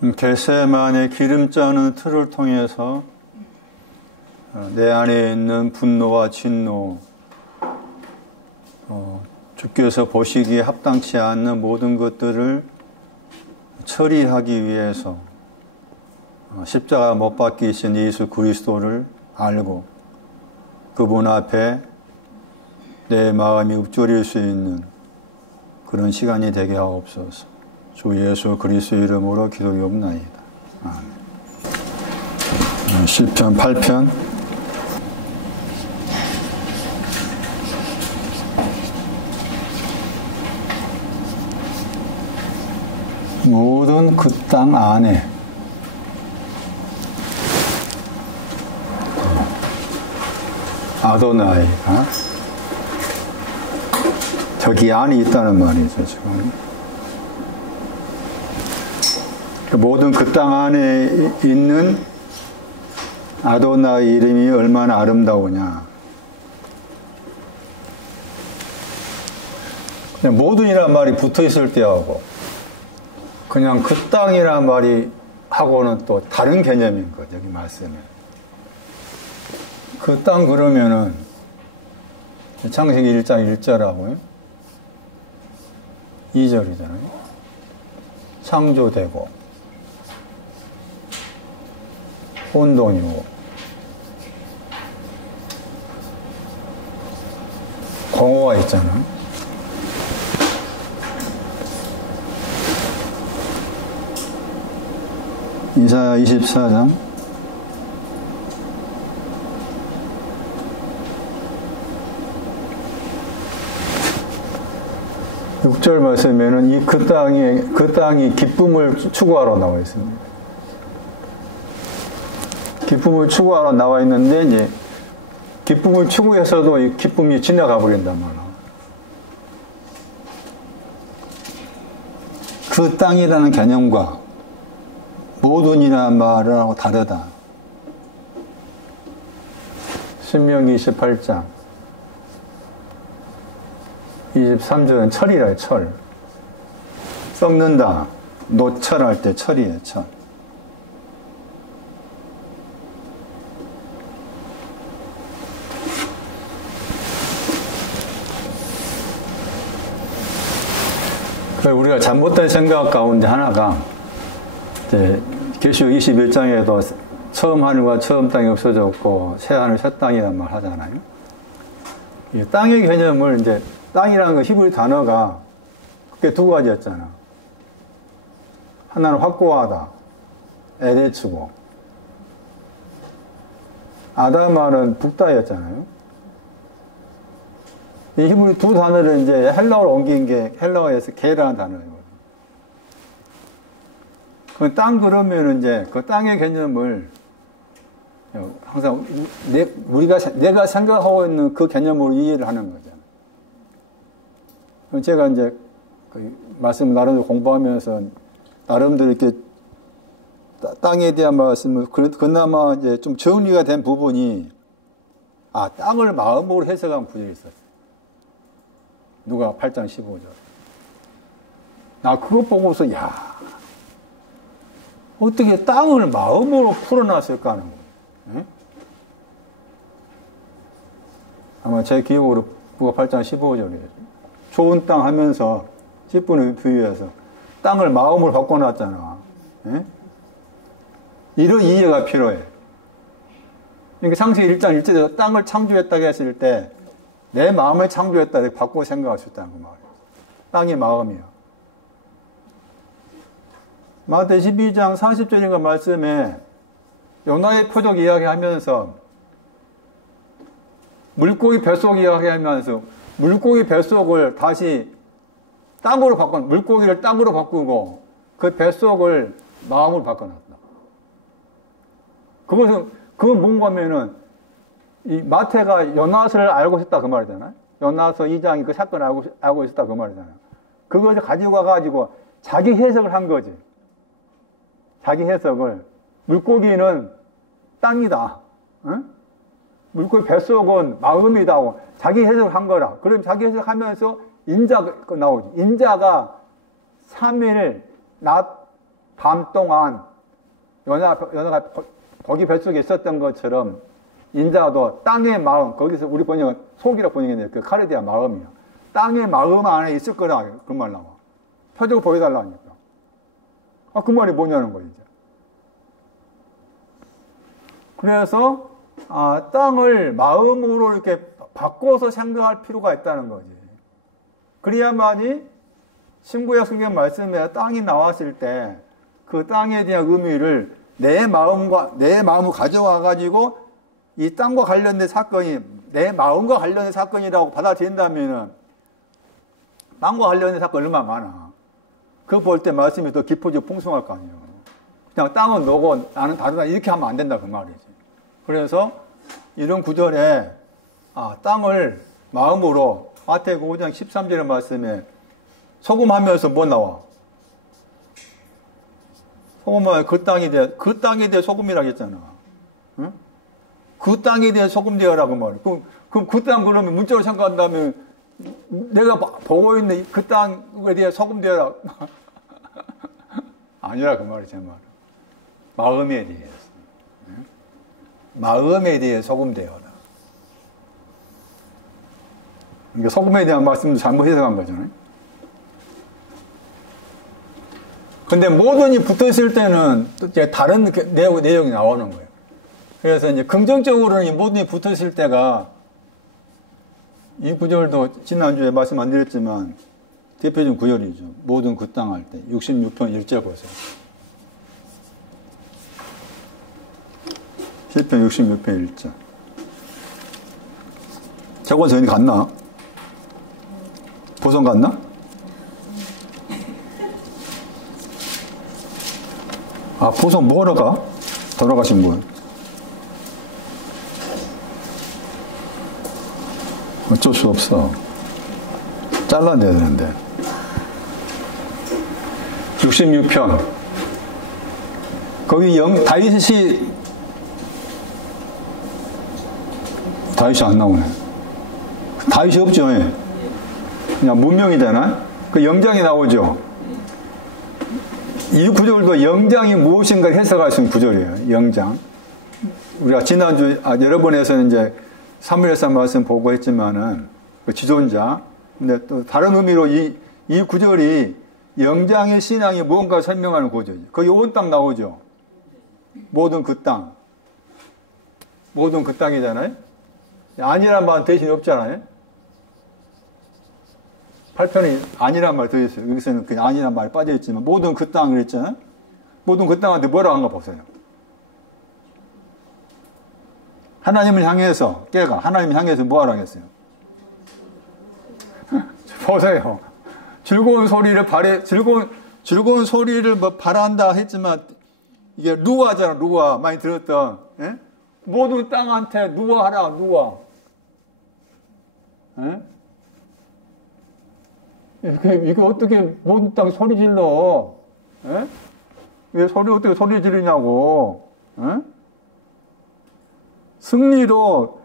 겟세마네 기름 짜는 틀을 통해서 내 안에 있는 분노와 진노, 주께서 보시기에 합당치 않는 모든 것들을 처리하기 위해서 십자가 못 박히신 예수 그리스도를 알고 그분 앞에 내 마음이 읊조릴 수 있는 그런 시간이 되게 하옵소서. 주 예수 그리스도 이름으로 기도하옵나이다. 아멘. 시편 8편 모든 그 땅 안에 아도나이가 저기 안에 있다는 말이죠, 지금. 모든 그 땅 안에 있는 아도나이 이름이 얼마나 아름다우냐. 그냥 모든이란 말이 붙어 있을 때하고 그냥 그 땅이란 말이 하고는 또 다른 개념인 거죠, 여기 말씀에. 그 땅 그러면은 창세기 1장 1절하고요. 2절이잖아요. 창조되고 혼돈이고 공허가 있잖아. 이사야 24장 6절 말씀에는 이 그 땅이 기쁨을 추구하러 나와 있습니다. 기쁨을 추구하러 나와 있는데 이제 기쁨을 추구해서도 이 기쁨이 지나가 버린단 말이야. 그 땅이라는 개념과 모든이라는 말하고 다르다. 신명기 28장 23절은 철이라, 철. 썩는다. 노철할 때 철이에요, 철. 우리가 잘못된 생각 가운데 하나가 이제 계시록 21장에도 처음 하늘과 처음 땅이 없어졌고 새 하늘 새 땅이란 말 하잖아요. 이 땅의 개념을 이제 땅이라는 그 히브리 단어가 그게 두 가지였잖아. 하나는 확고하다, 에레츠고, 아다마는 북다였잖아요. 이 히브리 두 단어를 이제 헬라어로 옮긴 게 헬라어에서 게라는 단어예요. 그 땅 그러면 이제 그 땅의 개념을 항상 내가 생각하고 있는 그 개념으로 이해를 하는 거잖아요. 제가 이제 그 말씀을 나름대로 공부하면서 나름대로 이렇게 땅에 대한 말씀을 그나마 이제 좀 정리가 된 부분이 땅을 마음으로 해석한 구절이 있었어요. 누가 8장 15절. 나 그거 보고서 어떻게 땅을 마음으로 풀어놨을까 하는 거예요. 응? 아마 제 기억으로 누가 8장 15절이에요. 좋은 땅 하면서 10분을 비유해서 땅을 마음으로 바꿔놨잖아. 응? 이런 이해가 필요해. 그러니까 창세기 1장 1절에서 땅을 창조했다고 했을 때 내 마음을 창조했다 이렇게 바꾸고 생각할 수 있다는 그 말이에요. 땅이 마음이야. 마태 12장 40절인가 말씀에 요나의 표적 이야기하면서 물고기 뱃속 이야기하면서 물고기 뱃속을 다시 땅으로 물고기를 땅으로 바꾸고 그 뱃속을 마음으로 바꿔놨다. 그건 뭔가면은 이 마태가 요나서를 알고 있었다 그 말이잖아요. 요나서 2장이 그 사건을 알고 있었다 그 말이잖아요. 그것을 가지고 와가지고 자기 해석을 한 거지. 자기 해석을. 물고기는 땅이다. 응? 물고기 뱃속은 마음이다. 자기 해석을 한 거라. 그럼 자기 해석하면서 인자가 나오지. 인자가 3일 낮 밤 동안 연하가 거기 뱃속에 있었던 것처럼 인자도 땅의 마음, 거기서 우리 번역은 속이라 번역했는데 그 카르디아 마음이야. 땅의 마음 안에 있을 거라 그 말 나와. 표적을 보여달라니까. 그 말이 뭐냐는 거예요, 이제. 그래서 땅을 마음으로 이렇게 바꿔서 생각할 필요가 있다는 거지. 그래야만이 신구약 성경 말씀에 땅이 나왔을 때 그 땅에 대한 의미를 내 마음을 가져와 가지고 이 땅과 관련된 사건이 내 마음과 관련된 사건이라고 받아들인다면은 땅과 관련된 사건이 얼마나 많아. 그거 볼 때 말씀이 더 깊어지고 풍성할 거 아니에요. 그냥 땅은 너고 나는 다르다 이렇게 하면 안 된다 그 말이지. 그래서 이런 구절에 땅을 마음으로 마태복음 5장 13절의 말씀에 소금하면서 뭐 나와? 소금하면 그 땅에 대해 소금이라고 했잖아. 응? 그 땅에 대해 소금 되어라고 말이야. 그럼 그 땅 그러면 문자로 생각한다면 내가 보고 있는 그 땅에 대해 소금 되어라. 아니라 그 말이지, 제 말. 마음에 대해서. 마음에 대해 소금 되어라. 그러니까 소금에 대한 말씀도 잘못 해석한 거잖아요. 근데 모든이 붙어 있을 때는 또 이제 다른 내용이 나오는 거예요. 그래서 이제 긍정적으로는 이 모든이 붙어 있을 때가 이 구절도 지난주에 말씀 안 드렸지만 대표적인 구절이죠. 모든 그 땅 할 때 66편 1절 보세요. 시편 66편 1절. 저건 전이 갔나? 보성 갔나? 보성 뭐하러 가? 돌아가신 분. 어쩔 수 없어. 잘라내야 되는데. 66편. 거기 다윗이 안 나오네. 다윗이 없죠. 그냥 문명이잖아. 그 영장이 나오죠. 이 구절도 영장이 무엇인가 해석할 수 있는 구절이에요. 영장. 우리가 지난주 여러 번에서는 이제 사무엘상 말씀 보고 했지만은 그 지존자. 근데 또 다른 의미로 이 구절이 영장의 신앙이 무언가 설명하는 구절이죠. 거기 온 땅 나오죠. 모든 그 땅. 모든 그 땅이잖아요. 아니란 말 대신 없잖아요. 8편이 아니란 말 들어있어요. 여기서는 그냥 아니란 말이 빠져있지만 모든 그 땅 그랬잖아요. 모든 그 땅한테 뭐라고 한 거 보세요. 하나님을 향해서 깨가 하나님을 향해서 뭐하라고 했어요? 보세요. 즐거운 소리를 뭐 바란다 했지만 이게 루아잖아. 루아 많이 들었던. 예? 모든 땅한테 누워하라. 누워. 예? 이게 어떻게 모든 땅 소리 질러? 에? 왜 어떻게 소리 지르냐고? 에? 승리로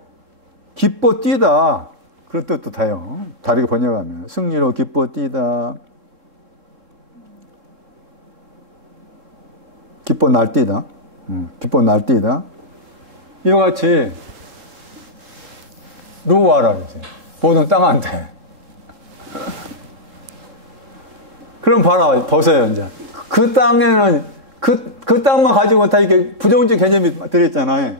기뻐 뛰다. 그런 뜻도 돼요. 다르게 번역하면. 승리로 기뻐 뛰다. 기뻐 날뛰다. 기뻐 날뛰다. 이와 같이 누워라. 모든 땅한테. 그럼 봐라, 보세요, 이제. 그 땅에는, 그 땅만 가지고 다 이렇게 부정적 개념이 들어있잖아요.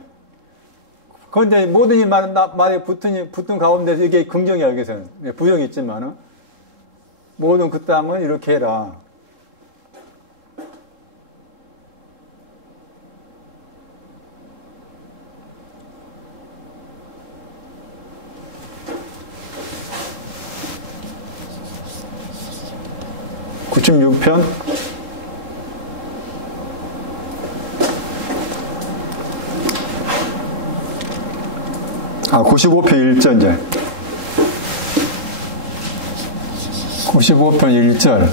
그런데 모든 이 말에 붙은 가운데서 이게 긍정이야, 여기서는. 부정이 있지만은. 모든 그 땅은 이렇게 해라. (96편) 95편 1절 이제 95편 1절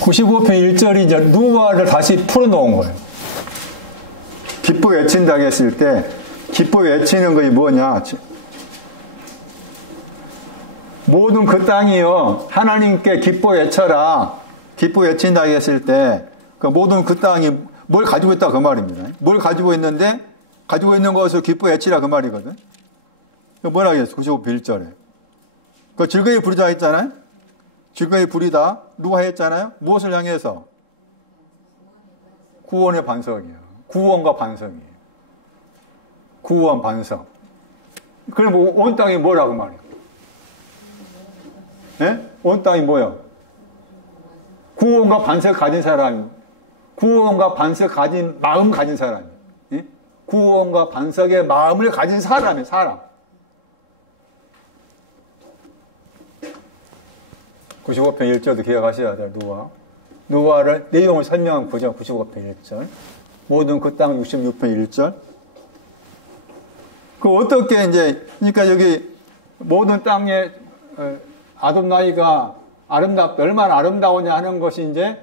95편 1절이 이제 누아를 다시 풀어놓은 거예요. 기뻐 외친다고 했을 때 기뻐 외치는 것이 뭐냐? 모든 그 땅이요 하나님께 기뻐 외쳐라. 기뻐 외친다고 했을 때 그 모든 그 땅이 뭘 가지고 있다 그 말입니다. 뭘 가지고 있는데 가지고 있는 것을 기뻐 외치라 그 말이거든. 뭐라 그랬어? 95편 1절에. 그 즐거이 부르자 했잖아요. 즐거이 부리다. 누가 했잖아요. 무엇을 향해서? 구원의 반석이에요. 구원과 반석이에요. 구원 반석. 그럼 온 땅이 뭐라고 말이에요? 네? 온 땅이 뭐예요? 구원과 반석 가진 사람, 구원과 반석 가진 마음 가진 사람, 예? 구원과 반석의 마음을 가진 사람이에요. 사람. 95편 1절도 기억하셔야 돼요. 누가를 내용을 설명한 구절 95편 1절. 모든 그 땅 66편 1절. 그 어떻게 이제 그러니까 여기 모든 땅에 아돔나이가 아름답다 얼마나 아름다우냐 하는 것이 이제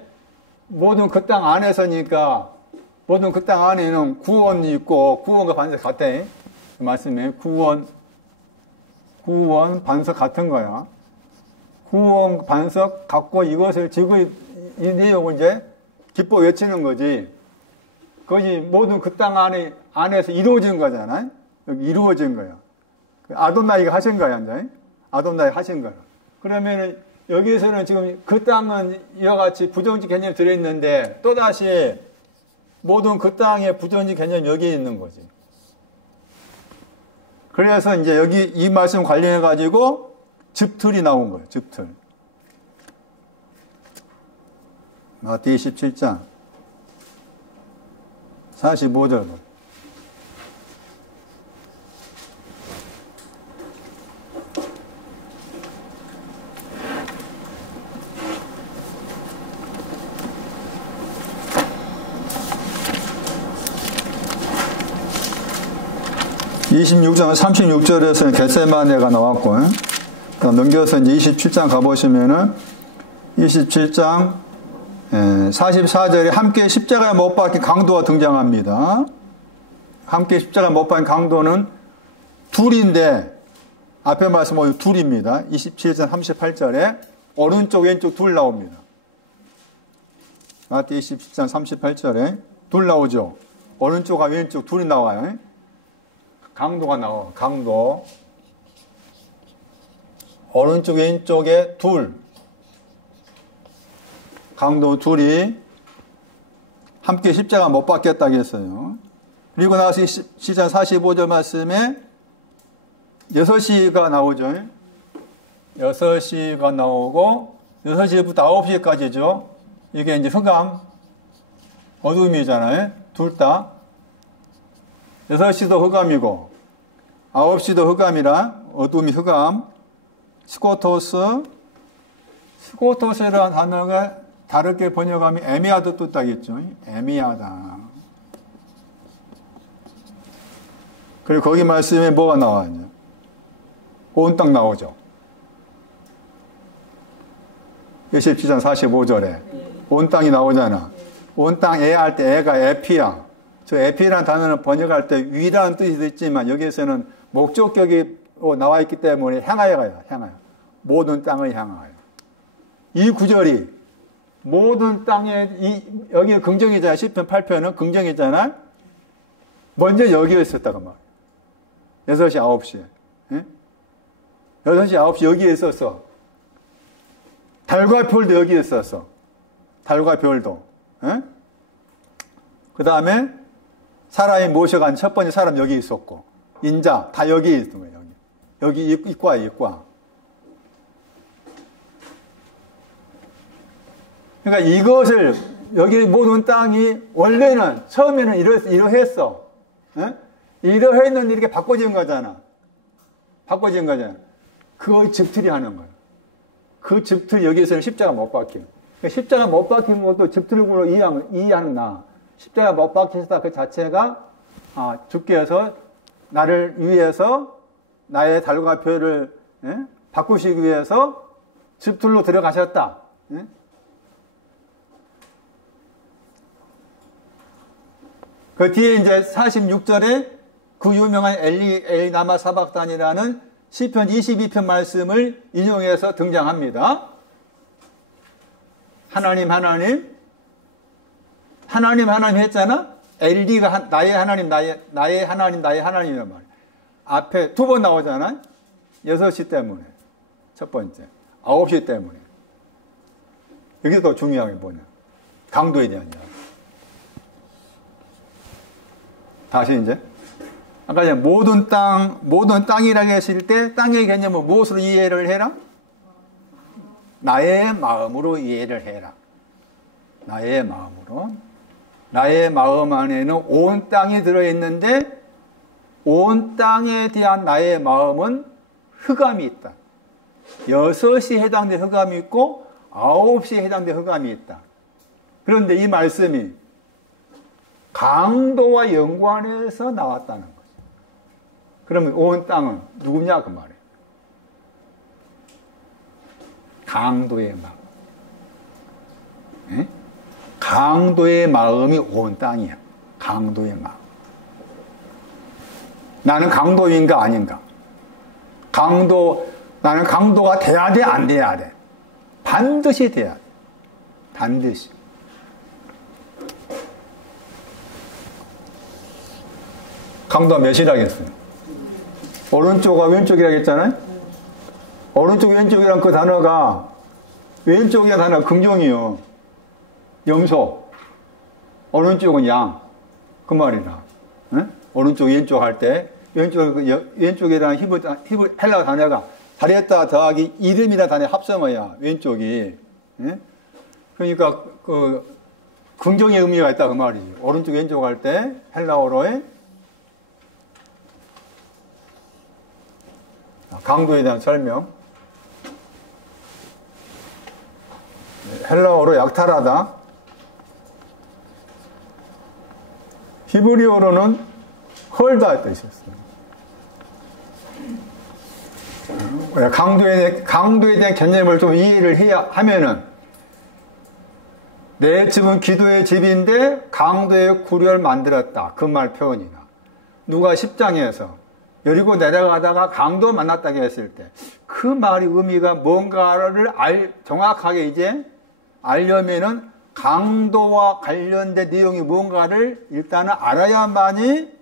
모든 그 땅 안에서니까 모든 그 땅 안에는 구원이 있고 구원과 반석 같아. 그 말씀에 구원 반석 같은 거야. 구원 반석 갖고 이것을 지구 이 내용을 이제 기뻐 외치는 거지. 그것이 모든 그 땅 안에서 이루어진 거잖아요. 여기 이루어진 거야. 아돔나이가 하신 거야, 이제. 아돔나이가 하신 거야. 그러면은 여기에서는 지금 그 땅은 이와 같이 부정직 개념이 들어있는데 또다시 모든 그 땅의 부정직 개념이 여기에 있는 거지. 그래서 이제 여기 이 말씀 관련해가지고 즙틀이 나온 거예요. 즙틀. 마태복음 27장 45절. 26장 36절에서는 겟세마네가 나왔고, 넘겨서 이제 27장 가보시면은 27장 44절에 함께 십자가에 못 박힌 강도가 등장합니다. 함께 십자가에 못 박힌 강도는 둘인데 앞에 말씀은 둘입니다. 27장 38절에 오른쪽 왼쪽 둘 나옵니다. 마태 27장 38절에 둘 나오죠. 오른쪽과 왼쪽 둘이 나와요. 강도가 나와. 강도. 오른쪽 왼쪽에 둘. 강도 둘이 함께 십자가 못 박혔다고 했어요. 그리고 나서 7장 45절 말씀에 6시가 나오죠. 6시가 나오고 6시부터 9시까지죠. 이게 이제 흑암, 어둠이잖아요. 둘 다. 6시도 흑암이고 9시도 흑암이라 어둠이 흑암. 스코토스라는 단어가 다르게 번역하면 애매하다 뜻하겠죠. 애매하다. 그리고 거기 말씀에 뭐가 나와요? 온 땅 나오죠. 27장 45절에 온 땅이 나오잖아. 온 땅 애 할 때 애가 에피야. 저 에피라는 단어는 번역할 때 위라는 뜻이 있지만 여기에서는 목적격이 나와 있기 때문에 향하여 가요. 향하여. 모든 땅을 향하여. 이 구절이 모든 땅에 여기 긍정이잖아. 10편 8편은 긍정이잖아. 먼저 여기에 있었다고 말이야. 6시 9시에. 예? 6시 9시 여기에 있었어. 달과 별도 여기에 있었어. 달과 별도. 예? 그 다음에 사람이 모셔간 첫 번째 사람 여기 있었고 인자 다 여기 있는 거예요. 여기 이과. 그러니까 이것을 여기 모든 땅이 원래는 처음에는 이러했어. 에? 이러했는데 이렇게 바꿔진 거잖아. 그거 즙틀이 하는 거예요. 그 즙틀 여기에서는 십자가 못 박힌. 그러니까 십자가 못 박힌 것도 즙틀로 이해하는 나. 십자가 못 박히셨다 그 자체가 주께서 나를 위해서 나의 달과 별을 바꾸시기 위해서 즙틀로 들어가셨다. 그 뒤에 이제 46절에 그 유명한 엘리나마 사박단이라는 시편 22편 말씀을 인용해서 등장합니다. 하나님 하나님 했잖아? 엘리가 나의 하나님, 나의 하나님, 나의 하나님이란 말이야. 앞에 두 번 나오잖아? 6시 때문에. 첫 번째. 9시 때문에. 여기서 더 중요한 게 뭐냐? 강도에 대한 이야기. 다시 이제. 아까 이제 모든 땅이라고 했을 때 땅의 개념은 무엇으로 이해를 해라? 나의 마음으로 이해를 해라. 나의 마음으로. 나의 마음 안에는 온 땅이 들어있는데 온 땅에 대한 나의 마음은 흑암이 있다. 6시에 해당된 흑암이 있고 9시에 해당된 흑암이 있다. 그런데 이 말씀이 강도와 연관해서 나왔다는 거죠. 그러면 온 땅은 누구냐 그 말이에요. 강도의 마음. 에? 강도의 마음이 온 땅이야. 강도의 마음. 나는 강도인가 아닌가? 나는 강도가 돼야 돼, 안 돼야 돼? 반드시 돼야 돼. 반드시. 강도가 몇이라겠어요? 오른쪽과 왼쪽이라고 했잖아요? 오른쪽, 왼쪽이란 그 단어가, 왼쪽이라는 단어가 긍정이요. 염소. 오른쪽은 양. 그 말이라. 네? 오른쪽, 왼쪽 할 때, 왼쪽이라는 히브리 헬라 단어가 다리에다 더하기 이름이라는 단어의 합성어야, 왼쪽이. 네? 그러니까, 긍정의 의미가 있다, 그 말이지. 오른쪽, 왼쪽 할 때, 헬라어로의 강도에 대한 설명. 헬라어로 약탈하다. 히브리어로는 헐다 뜻이었어요. 강도에 대한 개념을 좀 이해를 해야 하면은 내 집은 기도의 집인데 강도의 구려를 만들었다. 그 말 표현이나 누가 10장에서 여리고 내려가다가 강도 만났다고 했을 때 그 말의 의미가 뭔가를 정확하게 이제 알려면은 강도와 관련된 내용이 뭔가를 일단은 알아야만이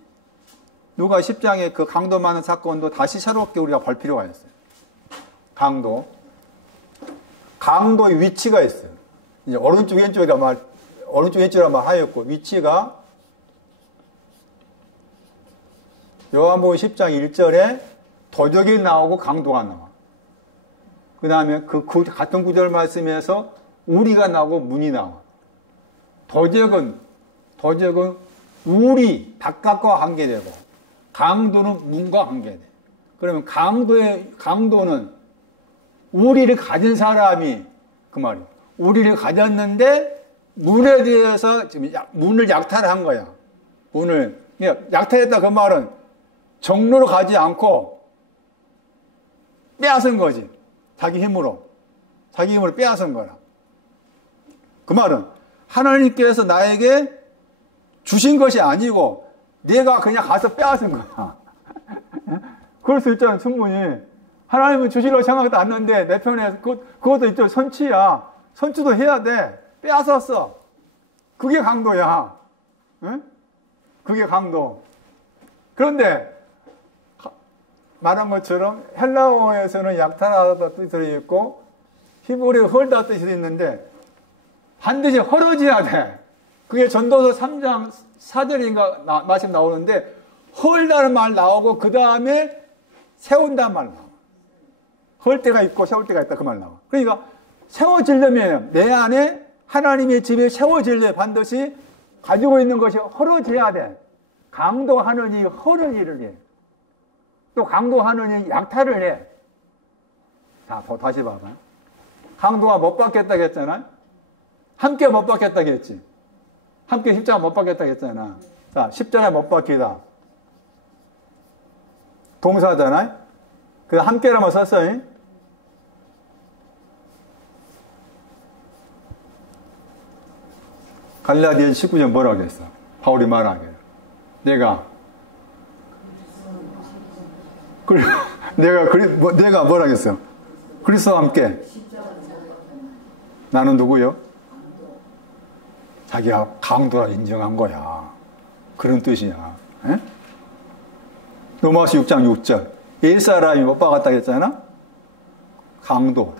누가 10장의 그 강도 많은 사건도 다시 새롭게 우리가 볼 필요가 있어요. 강도의 위치가 있어요. 이제 오른쪽 왼쪽이라 말하였고 위치가 요한복음 10장 1절에 도적이 나오고 강도가 나와. 그 다음에 그 같은 구절 말씀에서 우리가 나오고 문이 나와. 도적은 우리, 바깥과 관계되고 강도는 문과 관계돼. 그러면 강도는 우리를 가진 사람이 그 말이에요. 우리를 가졌는데 문에 대해서 지금 문을 약탈한 거야. 문을 약탈했다 그 말은 정로로 가지 않고 빼앗은 거지. 자기 힘으로 빼앗은 거라. 그 말은 하나님께서 나에게 주신 것이 아니고 내가 그냥 가서 빼앗은 거야. 그럴 수 있잖아, 충분히. 하나님은 주시려고 생각도 않는데 내 편에 그것도 있죠. 선취야. 선취도 해야 돼. 빼앗았어. 그게 강도야. 응? 그게 강도. 그런데 말한 것처럼 헬라어에서는 약탈하다 뜻이 들어있고 히브리어 헐다 뜻이 있는데 반드시 헐어져야 돼. 그게 전도서 3장 4절인가 말씀 나오는데 헐다는 말 나오고 그 다음에 세운다는 말 나와. 헐 때가 있고 세울 때가 있다 그 말 나와. 그러니까 세워지려면 내 안에 하나님의 집에 세워지려면 반드시 가지고 있는 것이 헐어져야 돼. 강도하느니 헐은 일을 해. 또 강도하느니 약탈을 해. 자, 다시 봐봐. 강도가 못 받겠다고 했잖아. 함께 못 받겠다고 했지. 함께 십자가 못 받겠다고 했잖아. 자, 십자가 못 받기다. 동사잖아. 그 함께라만 썼어요. 갈라디아 19절 뭐라고 했어? 바울이 말하게. 내가 뭐라고 했어? 그리스도와 함께. 나는 누구요? 자기가 강도라 인정한 거야. 그런 뜻이야. 에? 로마서 6장 6절. 옛사람이 못 박았다 했잖아? 강도.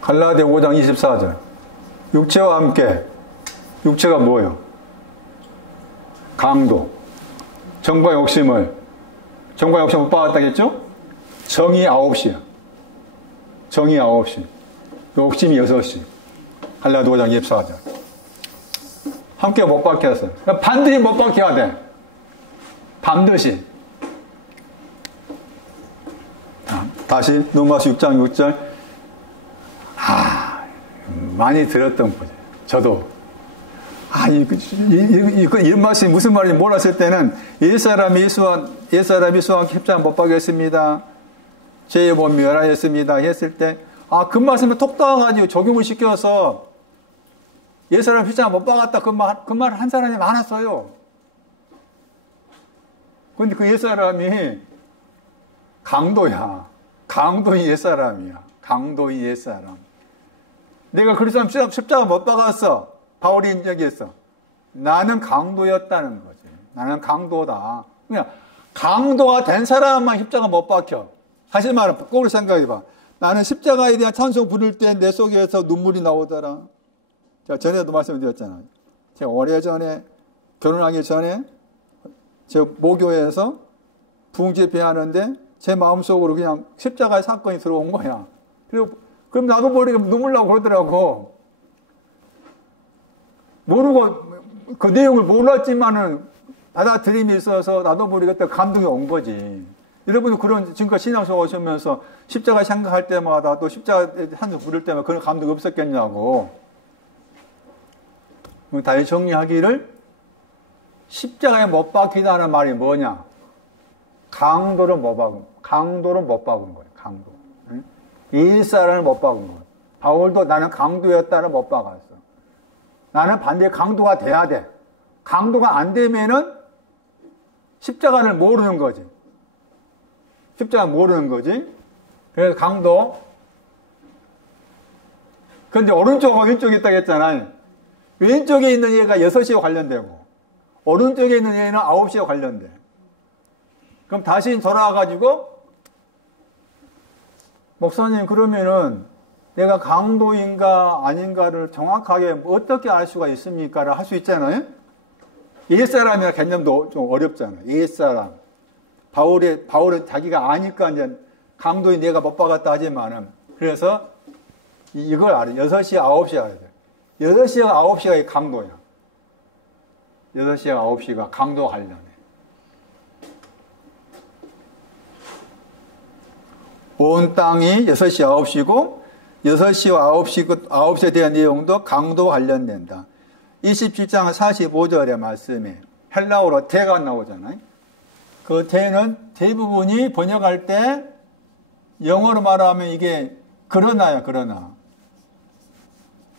갈라디아 5장 24절. 육체와 함께. 육체가 뭐예요? 강도. 정과 욕심을 못 박았다 했죠? 정이 9시야. 정이 9시. 욕심이 6시. 갈라디아 5장 24절. 함께 못 박혔어. 반드시 못 박혀야 돼. 반드시. 다시 로마서 6장 6절. 많이 들었던 거죠. 저도. 이런 말씀이 무슨 말인지 몰랐을 때는 옛사람이 예수와 십자가 못 박였습니다. 죄의 몸이 멸하였습니다. 했을 때, 그 말씀을 톡 따가지고 적용을 시켜서 옛사람 십자가 못 박았다. 그 말 한 사람이 많았어요. 근데 그 옛사람이 강도야. 강도인 옛사람이야. 강도인 옛사람. 내가 그 사람 십자가 못 박았어. 바울이 인정했어. 나는 강도였다는 거지. 나는 강도다. 그냥 강도가 된 사람만 십자가 못 박혀. 사실 말은 거꾸로 생각해봐. 나는 십자가에 대한 찬송 부를 때 내 속에서 눈물이 나오더라. 제가 전에도 말씀드렸잖아요. 제가 오래전에 결혼하기 전에 제 모교에서 부흥집회 하는데 제 마음속으로 그냥 십자가의 사건이 들어온 거야. 그럼 나도 모르게 눈물 나고 그러더라고. 모르고 그 내용을 몰랐지만은 받아들임이 있어서 나도 모르게 그때 감동이 온 거지. 여러분도 그런 지금까지 신앙생활 오시면서 십자가 생각할 때마다 또 십자가 한숨 부를 때마다 그런 감동이 없었겠냐고. 다시 정리하기를 십자가에 못 박히다는 말이 뭐냐? 강도를 못 박은 거예요. 강도. 옛사람을 못 박은 거예요. 바울도 나는 강도였다는 못 박았어. 나는 반드시 강도가 돼야 돼. 강도가 안 되면은 십자가를 모르는 거지. 십자가 모르는 거지. 그래서 강도. 근데 오른쪽하고 왼쪽에 있다고 했잖아요. 왼쪽에 있는 얘가 6시와 관련되고 오른쪽에 있는 얘는 9시와 관련돼. 그럼 다시 돌아와가지고 목사님 그러면은 내가 강도인가 아닌가를 정확하게 어떻게 알 수가 있습니까?를 할 수 있잖아요. 옛사람이라는 개념도 좀 어렵잖아요. 옛사람. 바울은 자기가 아니까 이제 강도인 내가 못 박았다 하지만은 그래서 이걸 알아요. 6시, 9시 알아야 돼. 6시와 9시가 강도야. 6시와 9시가 강도 관련해. 온 땅이 6시, 9시고 6시와 9시에 대한 내용도 강도 관련된다. 27장 45절의 말씀에 헬라어로 대가 나오잖아요. 그 대는 대부분이 번역할 때 영어로 말하면 이게 그러나야, 그러나.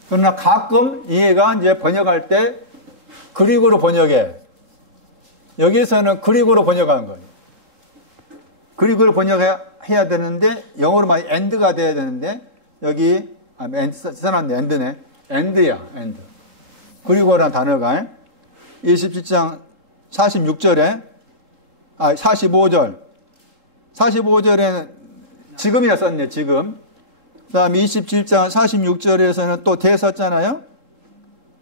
그러나 가끔 얘가 이제 번역할 때 그리고로 번역해. 여기서는 그리고로 번역하는 거예요. 그리고로 번역해야 되는데 영어로 말하면 end가 돼야 되는데 여기 써놨네. end네. end야. end. 그리고라는 단어가 27장 46절에 45절에는 지금이라 썼네. 지금. 그 다음에 27장 46절에서는 또 대섰잖아요.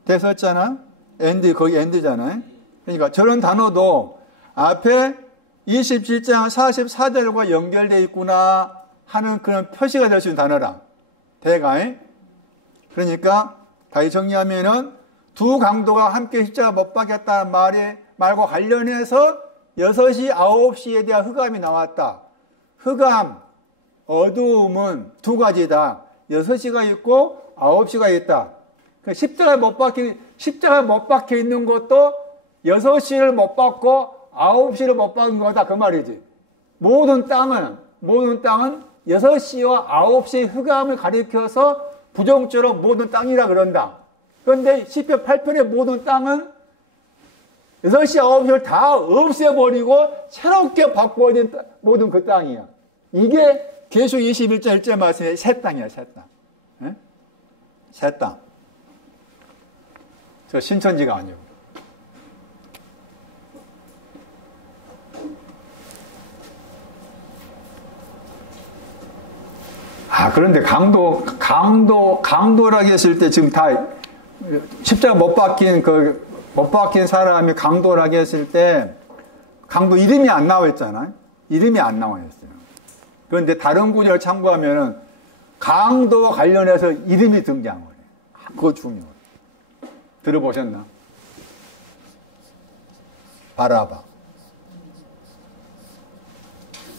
대섰잖아. end, 거기 end잖아요. 그러니까 저런 단어도 앞에 27장 44절과 연결되어 있구나 하는 그런 표시가 될 수 있는 단어라. 대가. 그러니까 다시 정리하면은 두 강도가 함께 십자가 못 박혔다는 말과 관련해서 6시, 9시에 대한 흑암이 나왔다. 흑암, 어두움은 두 가지다. 6시가 있고 9시가 있다. 십자가에 못 박혀 있는 것도 6시를 못 박고 9시를 못 박은 거다. 그 말이지. 모든 땅은 6시와 9시의 흑암을 가리켜서 부정적으로 모든 땅이라 그런다. 그런데 시편 8편의 모든 땅은 6시, 9시를 다 없애버리고 새롭게 바꿔진 모든 그 땅이야. 이게 계속 21절 1절 말씀에 새 땅이야, 새 땅. 예? 새 땅. 저 신천지가 아니고. 그런데 강도라고 했을 때 지금 다 십자가 못 박힌 사람이 강도라고 했을 때 강도 이름이 안 나와 있잖아요. 이름이 안 나와 있어요. 그런데 다른 구절을 참고하면은 강도와 관련해서 이름이 등장을 해요. 그거 중요해요. 들어보셨나? 바라바.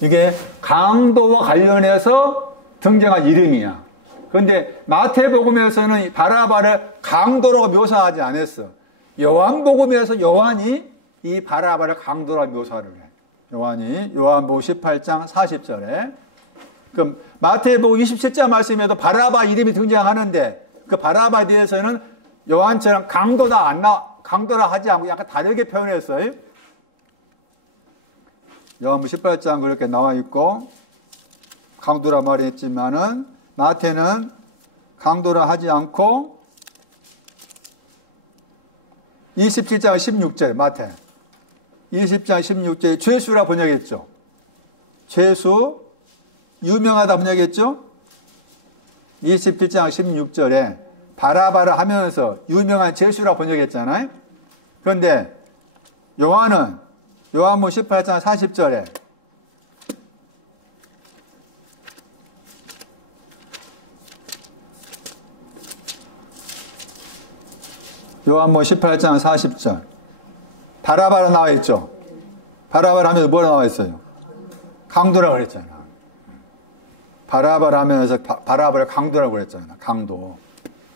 이게 강도와 관련해서 등장한 이름이야. 그런데 마태복음에서는 바라바를 강도라고 묘사하지 않았어. 요한복음에서 요한이 이 바라바를 강도라고 묘사를 해. 요한복음 18장 40절에. 그럼 마태복음 27장 말씀에도 바라바 이름이 등장하는데 그 바라바에 대해서는 요한처럼 강도라 하지 않고 약간 다르게 표현했어요. 요한복음 18장 그렇게 나와 있고 강도라 말했지만은 마태는 강도라 하지 않고 27장 16절 마태 20장 16절에 죄수라 번역했죠. 죄수 유명하다 번역했죠. 27장 16절에 바라바라 하면서 유명한 죄수라 번역했잖아요. 그런데 요한은 요한복음 18장 40절에 요한복음 18장 40절 바라바라 나와 있죠. 바라바라 하면서 뭐라 나와 있어요? 강도라고 그랬잖아. 바라바라 하면서 바라바를 강도라고 그랬잖아. 강도.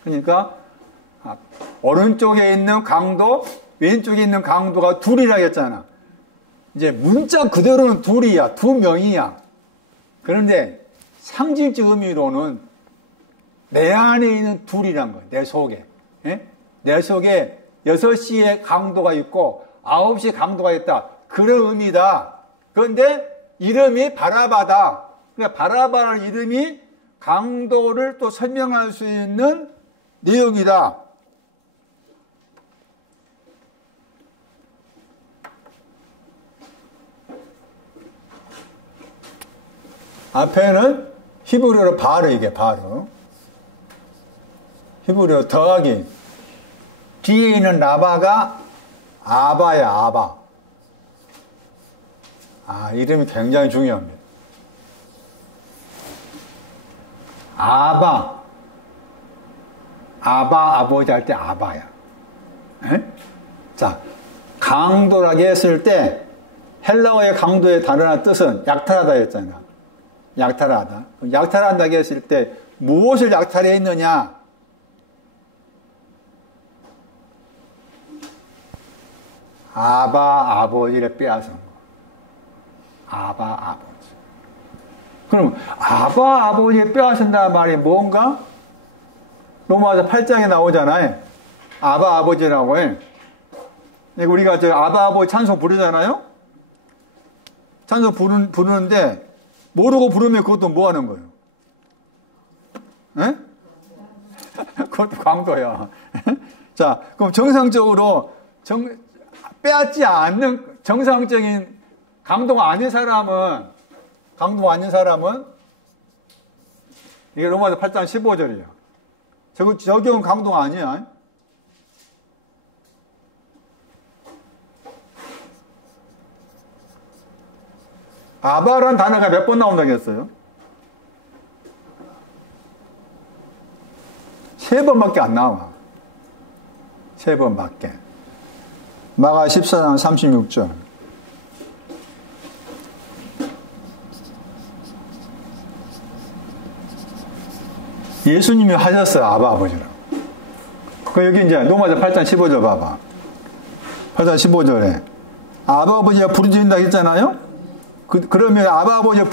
그러니까 오른쪽에 있는 강도, 왼쪽에 있는 강도가 둘이라고 했잖아. 이제 문자 그대로는 둘이야. 두 명이야. 그런데 상징적 의미로는 내 안에 있는 둘이란 거야. 내 속에. 예? 내 속에 6시에 강도가 있고 9시에 강도가 있다. 그런 의미다. 그런데 이름이 바라바다. 그러니까 바라바라는 이름이 강도를 또 설명할 수 있는 내용이다. 앞에는 히브리어로 바르 이게 바르. 히브리어 더하기. 뒤에 있는 라바가 아바야 아바. 이름이 굉장히 중요합니다. 아바 아버지 할 때 아바야. 에? 자, 강도라고 했을 때 헬라어의 강도의 다른 하나 뜻은 약탈하다 했잖아. 약탈하다. 약탈한다고 했을 때 무엇을 약탈했느냐? 아버지를 빼앗은 거. 아버지. 그럼 아버지를 빼앗은다는 말이 뭔가? 로마서 8장에 나오잖아요. 아버지라고 해. 우리가 아버지 찬송 부르잖아요. 찬송 부르는데 모르고 부르면 그것도 뭐 하는 거예요? 에? 그것도 광도야. 자, 그럼 정상적으로 빼앗지 않는 정상적인 강도가 아닌 사람은 이게 로마서 8장 15절이에요. 저격은 강도가 아니야. 아바라는 단어가 몇 번 나온다고 했어요? 3번밖에 안 나와. 3번밖에. 마가 14장 36절. 예수님이 하셨어요. 아버지라고. 여기 이제 로마서 8장 15절 봐봐. 8장 15절에 아버지가 부르짖는다 했잖아요. 그러면 아버지가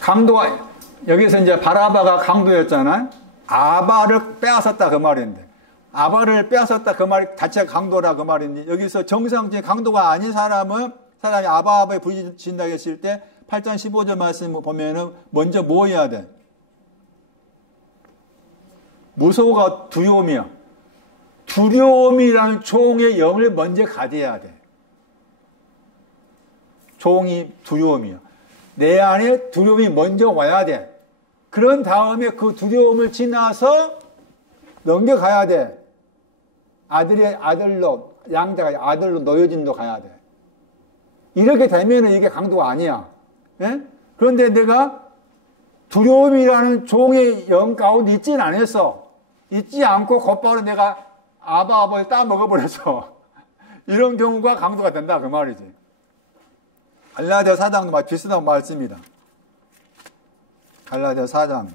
강도가 여기서 이제 바라바가 강도였잖아요. 아바를 빼앗았다 그 말인데 아바를 빼앗았다 그 말이 자체가 강도라 그 말인데 여기서 정상적인 강도가 아닌 사람은 사람이 아바아바에 부르짖는다 했을 때 8장 15절 말씀 보면은 먼저 뭐 해야 돼? 무서워가 두려움이야. 두려움이라는 종의 영을 먼저 가져야 돼. 종이 두려움이야. 내 안에 두려움이 먼저 와야 돼. 그런 다음에 그 두려움을 지나서 넘겨가야 돼. 아들로, 양자가 아들로 놓여진도 가야 돼. 이렇게 되면은 이게 강도가 아니야. 예? 그런데 내가 두려움이라는 종의 영 가운데 있지는 않았어. 있지 않고 곧바로 내가 아바아바를 따먹어버려서 이런 경우가 강도가 된다 그 말이지. 갈라디아 4장도 비슷한 말씀입니다. 갈라디아 4장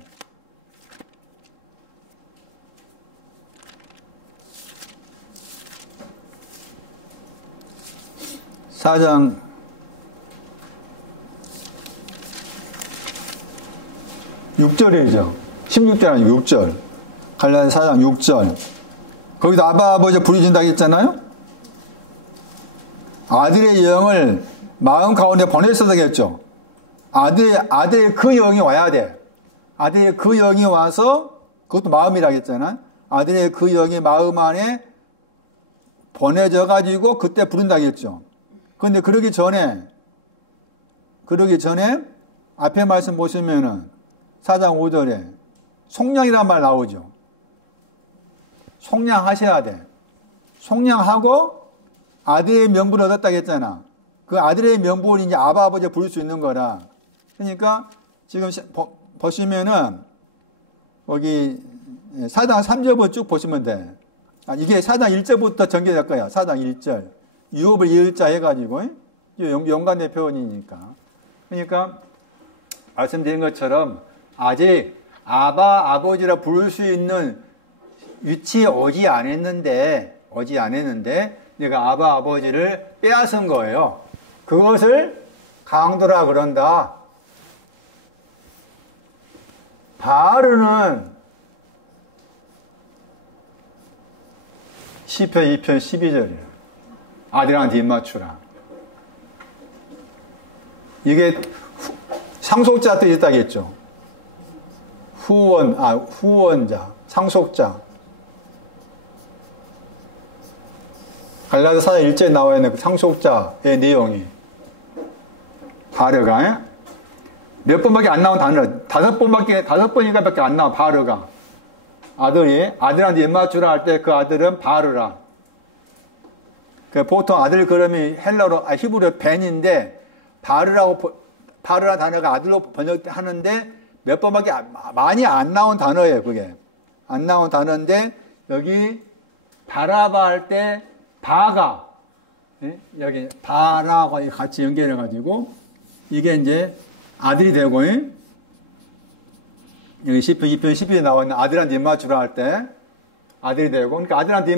4장 6절이죠. 16절 아니고 6절. 갈라디아 4장 6절. 거기도 아바 아버지 부르짖는다고 했잖아요. 아들의 영을 마음 가운데 보냈어야 되겠죠. 아들의 그 영이 와야 돼. 아들의 그 영이 와서, 그것도 마음이라고 했잖아. 아들의 그 영이 마음 안에 보내져 가지고 그때 부른다고 했죠. 그런데 그러기 전에 앞에 말씀 보시면은 4장 5절에 속량이란 말 나오죠. 속량하셔야 돼. 속량하고 아들의 명분을 얻었다고 했잖아. 그 아들의 명분을 이제 아바 아버지 부를 수 있는 거라. 그러니까 지금 보시면은 여기 4장 3절부터 쭉 보시면 돼. 이게 4장 1절부터 전개될 거야. 4장 1절. 유업을 일자 해가지고 연관된 표현이니까. 그러니까 말씀드린 것처럼 아직 아바 아버지라 부를 수 있는 위치에 오지 않았는데 내가 아바 아버지를 빼앗은 거예요. 그것을 강도라 그런다. 바르는 시편 2편 12절이에요. 아들한테 입맞추라. 이게 상속자 뜻이 있다겠죠. 후원자, 상속자. 갈라디아 4장 1절에 나와 있는 그 상속자의 내용이 바르가 몇 번밖에 안 나온 단어, 다섯 번인가밖에 안 나와. 바르가 아들한테 입맞추라 할 때 그 아들은 바르라. 보통 아들 그름이 히브리어 벤인데 바르라는 단어가 아들로 번역하는데 몇 번밖에 많이 안 나온 단어예요. 그게 안 나온 단어인데 여기 바라바 할 때 바가 여기 바라고 같이 연결해 가지고 이게 이제 아들이 되고 여기 시편 2편 12에 나와 있는 아들한테 입맞추라 할 때 아들이 되고, 그러니까 아들한테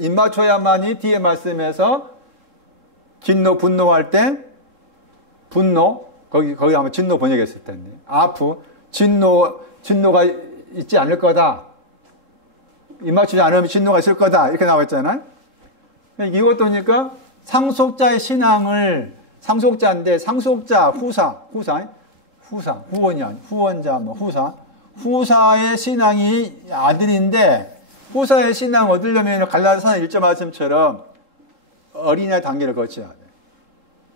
입맞춰야만이 뒤에 말씀에서 진노, 분노할 때 분노, 거기 아마 진노 번역했을 텐데 진노가 있지 않을 거다. 입맞추지 않으면 진노가 있을 거다. 이렇게 나와 있잖아요. 이것도 그러니까 상속자의 신앙을 상속자인데 상속자 후사의 신앙이 아들인데 후사의 신앙 얻으려면 갈라디아 1절 말씀처럼 어린아이 단계를 거쳐야 돼.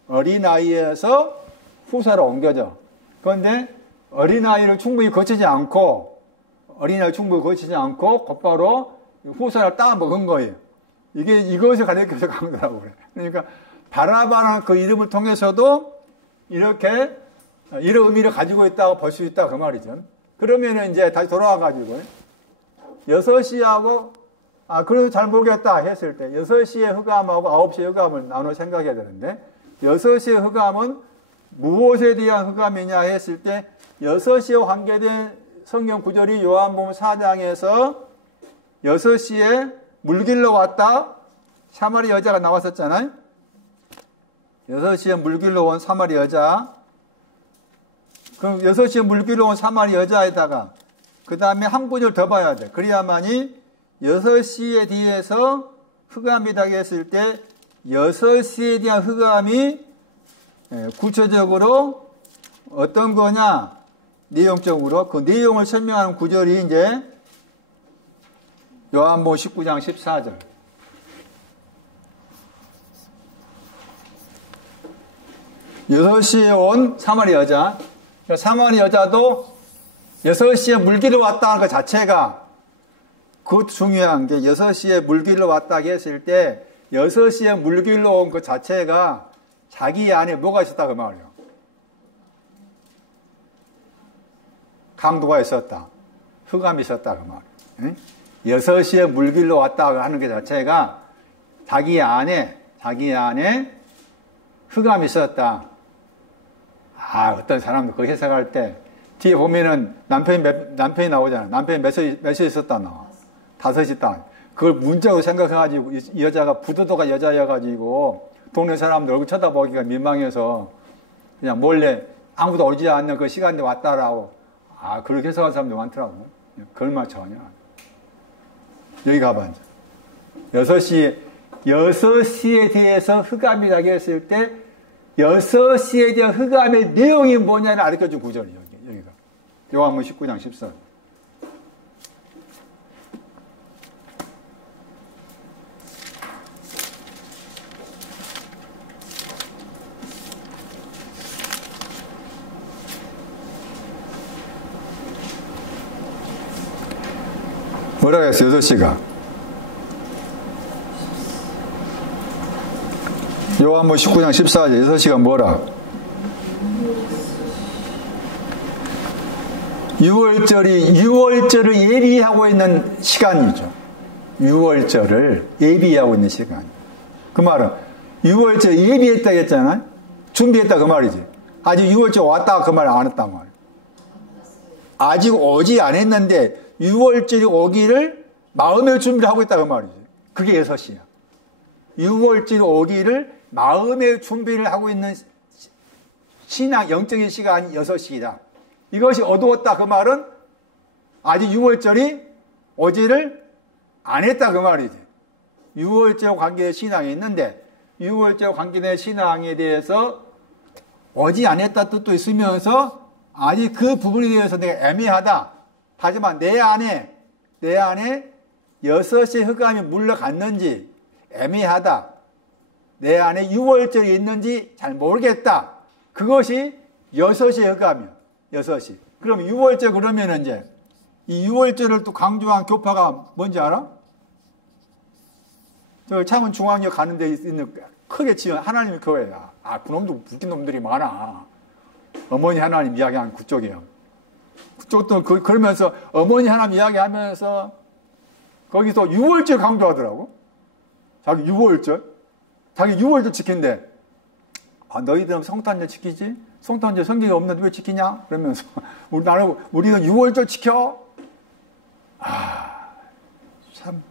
어린아이에서 후사로 옮겨져. 그런데 어린아이를 충분히 거치지 않고 곧바로 후사를 따먹은 거예요. 이것을 가르쳐서 강조하고 그래. 그러니까 바라바라는 그 이름을 통해서도 이렇게 이런 의미를 가지고 있다고 볼 수 있다 그 말이죠. 그러면은 이제 다시 돌아와가지고 6시하고 그래도 잘 모르겠다 했을 때 6시의 흑암하고 9시의 흑암을 나눠 생각해야 되는데 6시의 흑암은 무엇에 대한 흑암이냐 했을 때 6시에 관계된 성경 구절이 요한복음 4장에서 6시에 물길로 왔다 사마리 여자가 나왔었잖아요. 6시에 물길로 온 사마리 여자. 그럼 6시에 물길로 온 사마리 여자에다가 그 다음에 한 구절 더 봐야 돼. 그래야만이 6시에 뒤에서 흑암이 당했을 때 6시에 대한 흑암이 구체적으로 어떤 거냐? 내용적으로 그 내용을 설명하는 구절이 이제 요한복음 19장 14절. 여섯 시에 온 사마리 여자. 사마리 여자도 6시에 물길을 왔다는 것 자체가 그 중요한 게 6시에 물길로 왔다고 했을 때 6시에 물길로 온 그 자체가 자기 안에 뭐가 있었다 그 말이에요. 강도가 있었다. 흑암이 있었다 그 말이에요. 6시에 물길로 왔다고 하는 게 자체가 자기 안에 흑암이 있었다. 어떤 사람도 그 해석할 때 뒤에 보면은 남편이 나오잖아. 남편이 몇 시 있었다 나와. 5시 있다. 그걸 문자로 생각해가지고 이 여자가 부도도가 여자여가지고 동네 사람들 얼굴 쳐다보기가 민망해서 그냥 몰래 아무도 오지 않는 그 시간대 왔다라고 그렇게 해석한 사람도 많더라고. 그걸 맞춰냐. 여기 가봐 이제 6시에 대해서 흑암이라고 했을 때 6시에 대한 흑암의 내용이 뭐냐를 알려준 구절이에요. 여기가 요한복음 19장 14절. 뭐라고 했어요? 6시가. 요한복음 19장 14절 6시가 뭐라? 6월절을 예비하고 있는 시간이죠. 6월절을 예비하고 있는 시간. 그 말은 6월절 예비했다고 했잖아요. 준비했다 그 말이지. 아직 6월절 왔다 그 말 안 했단 말이에요. 아직 오지 않았는데 6월절이 오기를 마음의 준비를 하고 있다 그 말이지. 그게 6시야. 6월절이 오기를 마음의 준비를 하고 있는 신앙 영적인 시간이 6시이다. 이것이 어두웠다 그 말은 아직 6월절이 오지를 안 했다 그 말이지. 6월절과 관계된 신앙이 있는데 6월절과 관계된 신앙에 대해서 오지 않았다 뜻도 있으면서 아직 그 부분에 대해서 내가 애매하다. 하지만 내 안에 6시의 흑암이 물러갔는지 애매하다. 내 안에 6월절이 있는지 잘 모르겠다. 그것이 6시의 흑암이야. 6시. 그럼 6월절 그러면 이제 이 6월절을 또 강조한 교파가 뭔지 알아? 저 창원 중앙역 가는 데 있는 크게 지은 하나님의 교회야. 그놈도 웃긴 놈들이 많아. 어머니 하나님 이야기하는 그쪽이에요. 그쪽도 그러면서 어머니 하나님 이야기하면서 거기서 6월절 강조하더라고. 자기 6월절 지킨대. 너희들은 성탄절 지키지? 성탄절 성경이 없는데 왜 지키냐? 그러면서 우리는 6월절 지켜. 참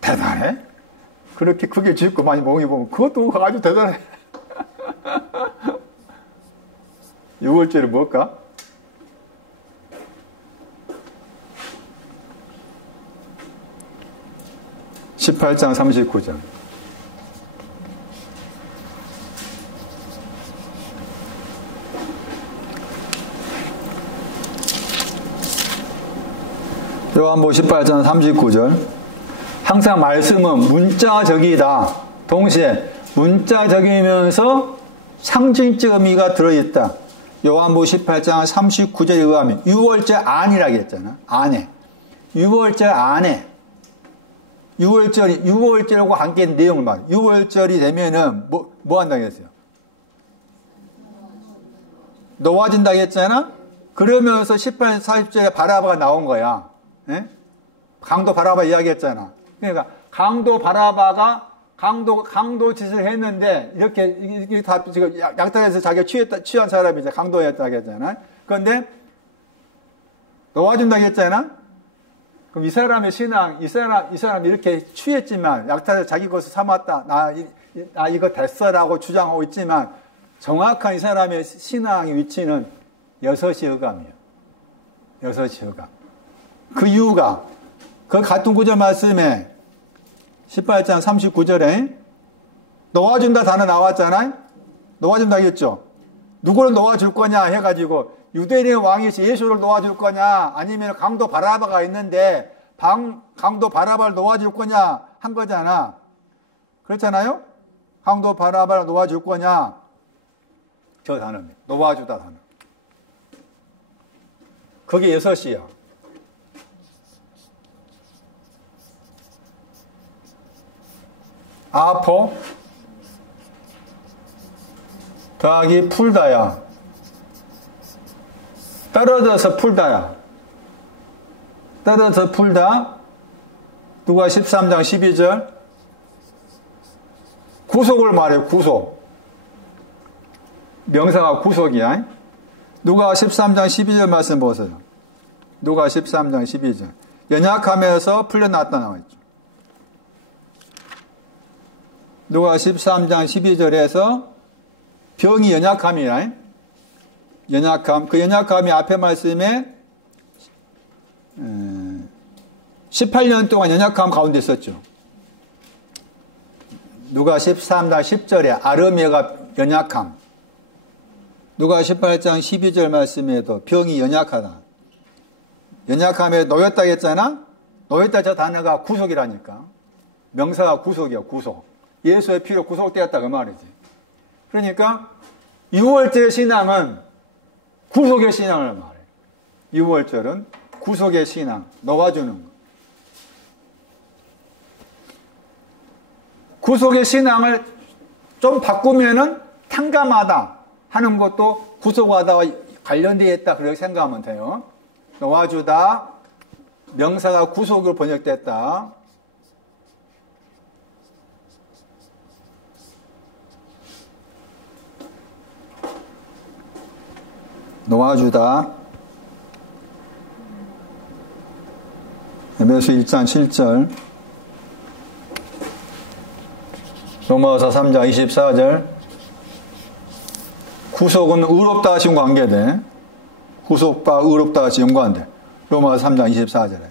대단해. 그렇게 크게 짓고 많이 먹이 보면 그것도 아주 대단해. 6월절이 뭘까? (18장 39절) 요한복음 18장 39절 항상 말씀은 문자적이다. 동시에 문자적이면서 상징적 의미가 들어있다. 요한복음 18장 39절에 의하면 6월절 안이라고 했잖아. 안에 6월절 안에 6월절과 관계된 내용을 말해. 6월절이 되면은 뭐 한다고 했어요? 놓아진다고 했잖아. 그러면서 18, 40절에 바라바가 나온 거야. 예? 강도 바라바 이야기했잖아. 그러니까 강도 바라바가 강도 짓을 했는데 이렇게 다 지금 약탈해서 자기가 취한 사람이 이제 강도였다고 했잖아. 그런데 놓아준다고 했잖아. 그럼 이 사람의 신앙, 이 사람이 이렇게 취했지만 약탈해서 자기 것을 삼았다. 나 이거 됐어라고 주장하고 있지만 정확한 이 사람의 신앙의 위치는 6시 흑암이에요. 6시 흑암. 그 이유가 그 같은 구절 말씀에 18장 39절에 놓아준다 단어 나왔잖아요. 놓아준다 했죠. 누구를 놓아줄 거냐 해가지고 유대인의 왕이시 예수를 놓아줄 거냐 아니면 강도 바라바가 있는데 강도 바라바를 놓아줄 거냐 한 거잖아. 그렇잖아요? 강도 바라바를 놓아줄 거냐 저 단어입니다. 놓아주다 단어. 그게 6이야. 아포 더하기 풀다야. 떨어져서 풀다야. 떨어져서 풀다. 누가 13장 12절 구속을 말해. 구속. 명사가 구속이야. 누가 13장 12절 말씀 보세요. 누가 13장 12절 연약함에서 풀려났다 나와있죠. 누가 13장 12절에서 병이 연약함이야. 연약함. 그 연약함이 앞에 말씀에 18년 동안 연약함 가운데 있었죠. 누가 13장 10절에 아르메가 연약함. 누가 18장 12절 말씀에도 병이 연약하다. 연약함에 놓였다 했잖아. 놓였다 저 단어가 구속이라니까. 명사가 구속이야. 구속. 예수의 피로 구속되었다 그 말이지. 그러니까 유월절 신앙은 구속의 신앙을 말해. 유월절은 구속의 신앙, 놓아주는 거. 구속의 신앙을 좀 바꾸면은 탕감하다 하는 것도 구속하다와 관련되어 있다 그렇게 생각하면 돼요. 놓아주다, 명사가 구속으로 번역됐다. 놓아주다. 에베소 1장 7절 로마서 3장 24절 구속은 의롭다 하신 관계돼. 구속과 의롭다 하신 연관돼. 로마서 3장 24절에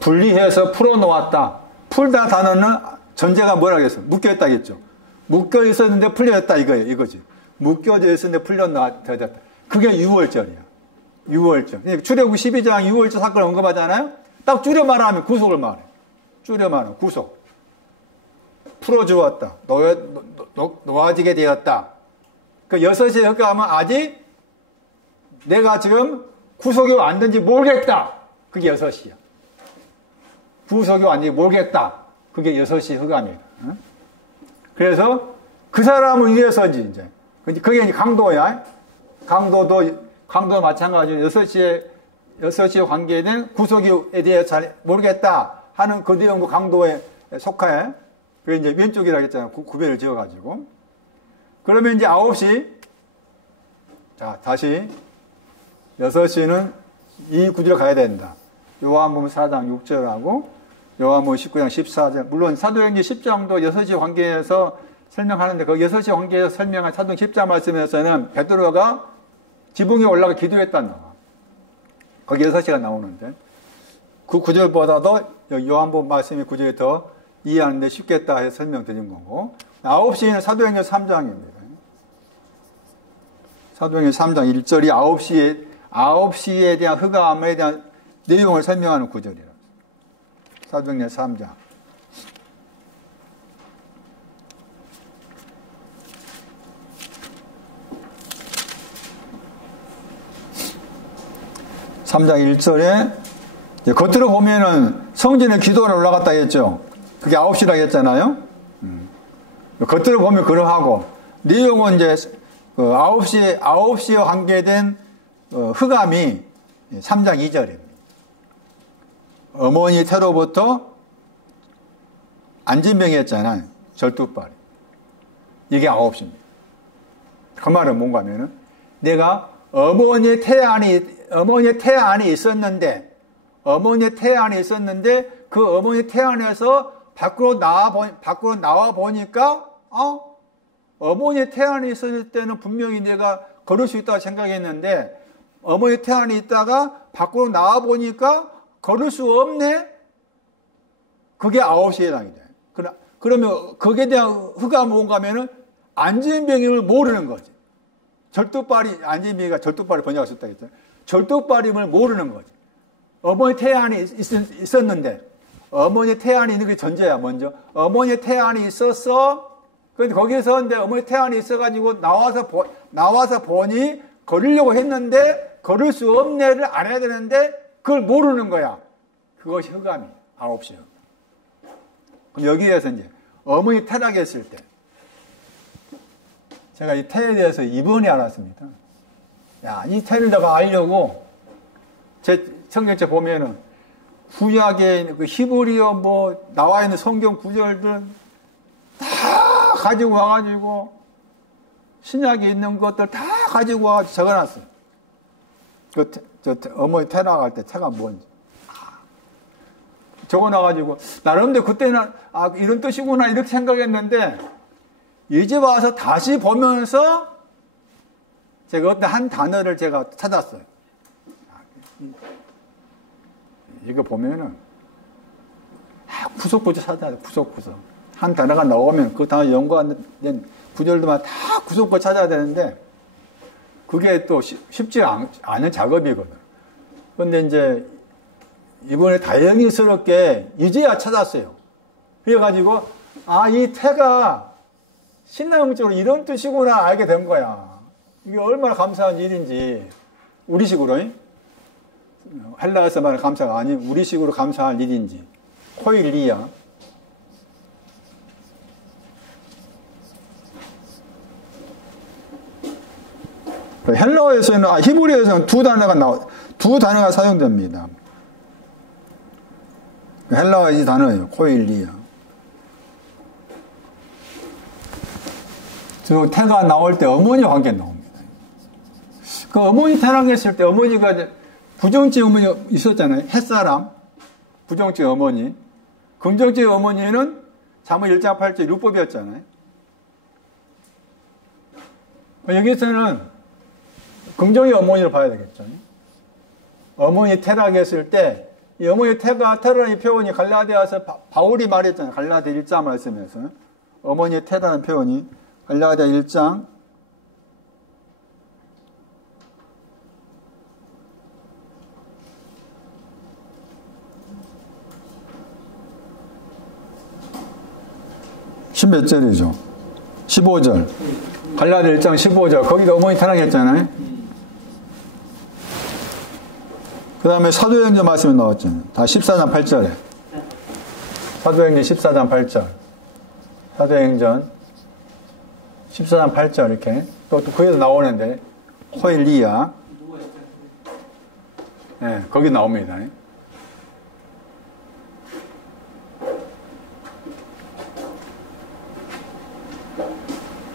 분리해서 풀어놓았다. 풀다 단어는 전제가 뭐라고 했어? 묶여있다겠죠. 묶여 있었는데 풀려졌다 이거지. 묶여져 있었는데 풀려졌다. 그게 유월절이야. 유월절. 출애굽 12장 유월절 사건을 언급하잖아요. 딱 줄여 말하면 구속을 말해. 줄여 말하면 구속. 풀어주었다. 놓아지게 되었다. 그 6시에 흑가하면 아직 내가 지금 구속이 왔는지 모르겠다. 그게 6시야. 구속이 왔는지 모르겠다. 그게 6시 흑암이에요. 그래서 그 사람을 위해서지, 이제. 그게 이제 강도야. 강도도 마찬가지로 6시에 관계된 구속에 대해 잘 모르겠다 하는 그 내용도 강도에 속해. 그게 이제 왼쪽이라고 했잖아요. 구별을 지어가지고. 그러면 이제 9시. 자, 다시. 6시는 이 구절에 가야 된다. 요한복음 4장 6절하고 요한복음 19장 14절. 물론 사도행전 10장도 6시 관계에서 설명하는데 그 6시 관계에서 설명한 사도행전 10장 말씀에서는 베드로가 지붕에 올라가 기도했다는 나와. 거기 6시가 나오는데 그 구절보다도 요한복음 말씀의 구절이 더 이해하는데 쉽겠다 해서 설명드린 거고 9시는 사도행전 3장입니다. 사도행전 3장 1절이 9시에 대한 흑암에 대한 내용을 설명하는 구절이라. 사도행전 3장. (3장 1절에) 겉으로 보면은 성전에 기도를 올라갔다 했죠. 그게 9시라고 했잖아요. 겉으로 보면 그러하고 내용은 이제 9시와 관계된 흑암이 3장 2절입니다. 어머니 태로부터 안진병이 했잖아요. 절두발이. 이게 9시입니다. 그 말은 뭔가 하면은 내가 어머니의 태 안에 있었는데 그 어머니 태 안에서 밖으로 나와 보니까 어머니 태 안에 있었을 때는 분명히 내가 걸을 수 있다고 생각했는데 어머니 태 안에 있다가 밖으로 나와 보니까 걸을 수 없네. 그게 9시에 해당이 돼. 그러면 거기에 대한 흑암이 뭔가 하면은 안전병임을 모르는 거지. 절뚝발이, 안전병이가 절뚝발을 번역할 수 있다고 했잖아요. 절뚝발임을 모르는 거지. 어머니 태안이 있었는데, 어머니 태안이 있는 게 전제야, 먼저. 어머니 태안이 있었어. 근데 거기서 이제 어머니 태안이 있어가지고 나와서 보니 걸으려고 했는데, 걸을 수 없네를 알아야 되는데, 그걸 모르는 거야. 그것이 흑암이야. 9시. 그럼 여기에서 이제 어머니 태락했을 때, 제가 이 태에 대해서 이번에 알았습니다. 야, 이 태를 내가 알려고, 제 성경책 보면은, 구약에 있는 그 히브리어 뭐, 나와 있는 성경 구절들 다 가지고 와가지고, 신약에 있는 것들 다 가지고 와가지고 적어놨어요. 어머니 태락할 때 태가 뭔지. 적어놔가지고, 나름대로 그때는, 아, 이런 뜻이구나, 이렇게 생각했는데, 이제 와서 다시 보면서, 제가 어떤 한 단어를 제가 찾았어요. 이거 보면은, 구석구석 찾아야 돼, 구석구석. 한 단어가 나오면 그 단어 연구한 구절들만 다 구석구석 찾아야 되는데, 그게 또 쉽지 않은 작업이거든. 근데 이제, 이번에 다행스럽게 이제야 찾았어요. 그래가지고, 아, 이 태가 신앙적으로 이런 뜻이구나 알게 된 거야. 이게 얼마나 감사한 일인지. 우리식으로, 헬라에서 말하는 감사가 아닌 우리식으로 감사할 일인지. 코일리아. 헬라어에서는, 히브리어에서는 두 단어가 사용됩니다. 헬라어 이 단어예요. 코일리아. 저 태가 나올 때 어머니 관계 나옵니다. 그 어머니 태랑했을 때 어머니가 부정적 어머니 있었잖아요. 햇사람. 부정적 어머니. 긍정적 어머니는 잠언 1장 8절 율법이었잖아요. 여기서는 긍정의 어머니를 봐야 되겠죠. 어머니 태락했을 때 이 어머니 태라는 표현이 갈라디아서 바울이 말했잖아요. 갈라디아 1장 말씀에서. 어머니 태라는 표현이 갈라디아 1장 10몇 절이죠. 15절. 갈라디아 1장 15절. 거기도 어머니 태락했잖아요. 그 다음에 사도행전 말씀이 나왔잖아요. 다 14장 8절에. 사도행전 14장 8절. 사도행전 14장 8절 이렇게. 또 거기서 나오는데 코일리아. 네, 거기 나옵니다.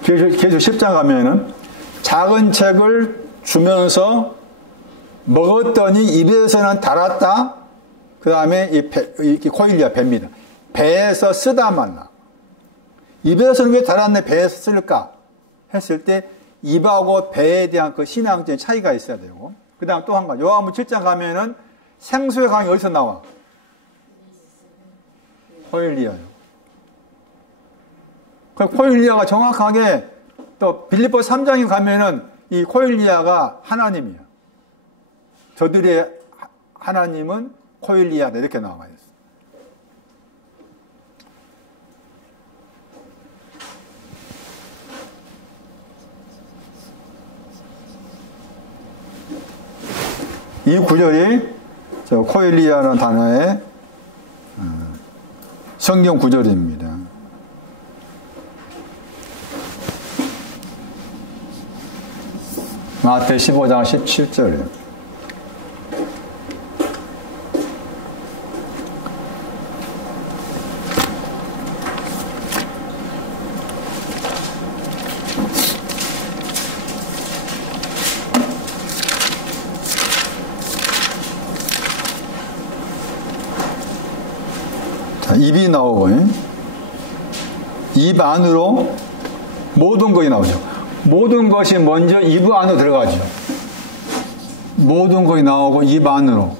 계속 10장 가면은 작은 책을 주면서 먹었더니 입에서는 달았다. 그 다음에 이 코일리아 배입니다. 배에서 쓰다 말라. 입에서는 왜 달았네 배에서 쓸까 했을 때 입하고 배에 대한 그 신앙적인 차이가 있어야 되고, 그 다음 또 한 가지 요한복음 7장 가면은 생수의 강이 어디서 나와? 코일리아요. 그 코일리아가 정확하게 또 빌립보 3장에 가면은 이 코일리아가 하나님이야. 저들의 하나님은 코일리아다 이렇게 나와 있어요. 이 구절이 저 코일리아라는 단어의 성경 구절입니다. 마태 15장 17절이에요. 입이 나오고, 입 안으로 모든 것이 나오죠. 모든 것이 먼저 입 안으로 들어가죠. 모든 것이 나오고 입 안으로.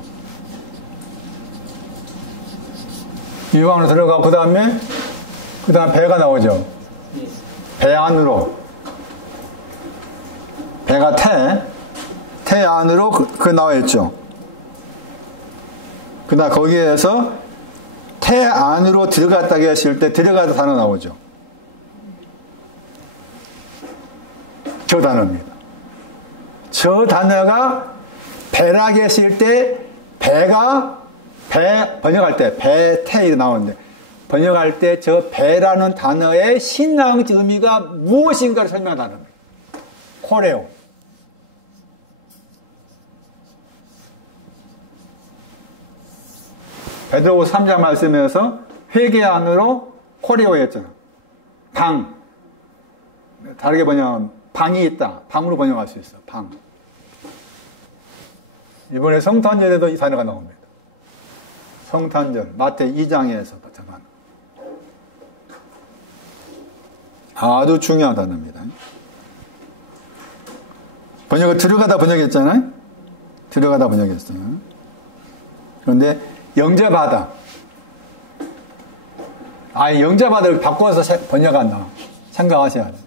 입 안으로 들어가고, 그 다음에 그 다음 배가 나오죠. 배 안으로. 배가 태 안으로 그 나와 있죠. 그 다음 거기에서 태 안으로 들어갔다고 했을 때 들어가다 단어 나오죠. 저 단어입니다. 저 단어가 배라고 했을 때 배 번역할 때 배태이 나오는데 번역할 때 저 배라는 단어의 신앙적 의미가 무엇인가를 설명한 단어입니다. 코레오. 베드로후서 3장 말씀에서 회개 안으로 코레오였잖아. 방. 다르게 번역하면 방이 있다. 방으로 번역할 수 있어. 방. 이번에 성탄절에도 이 단어가 나옵니다. 성탄절 마태 2장에서 나타난 아주 중요한 단어입니다. 번역을 들어가다 번역했잖아요. 들어가다 번역했어요. 그런데 영접하다. 영접하다를 바꿔서 번역한다. 생각하셔야 돼요.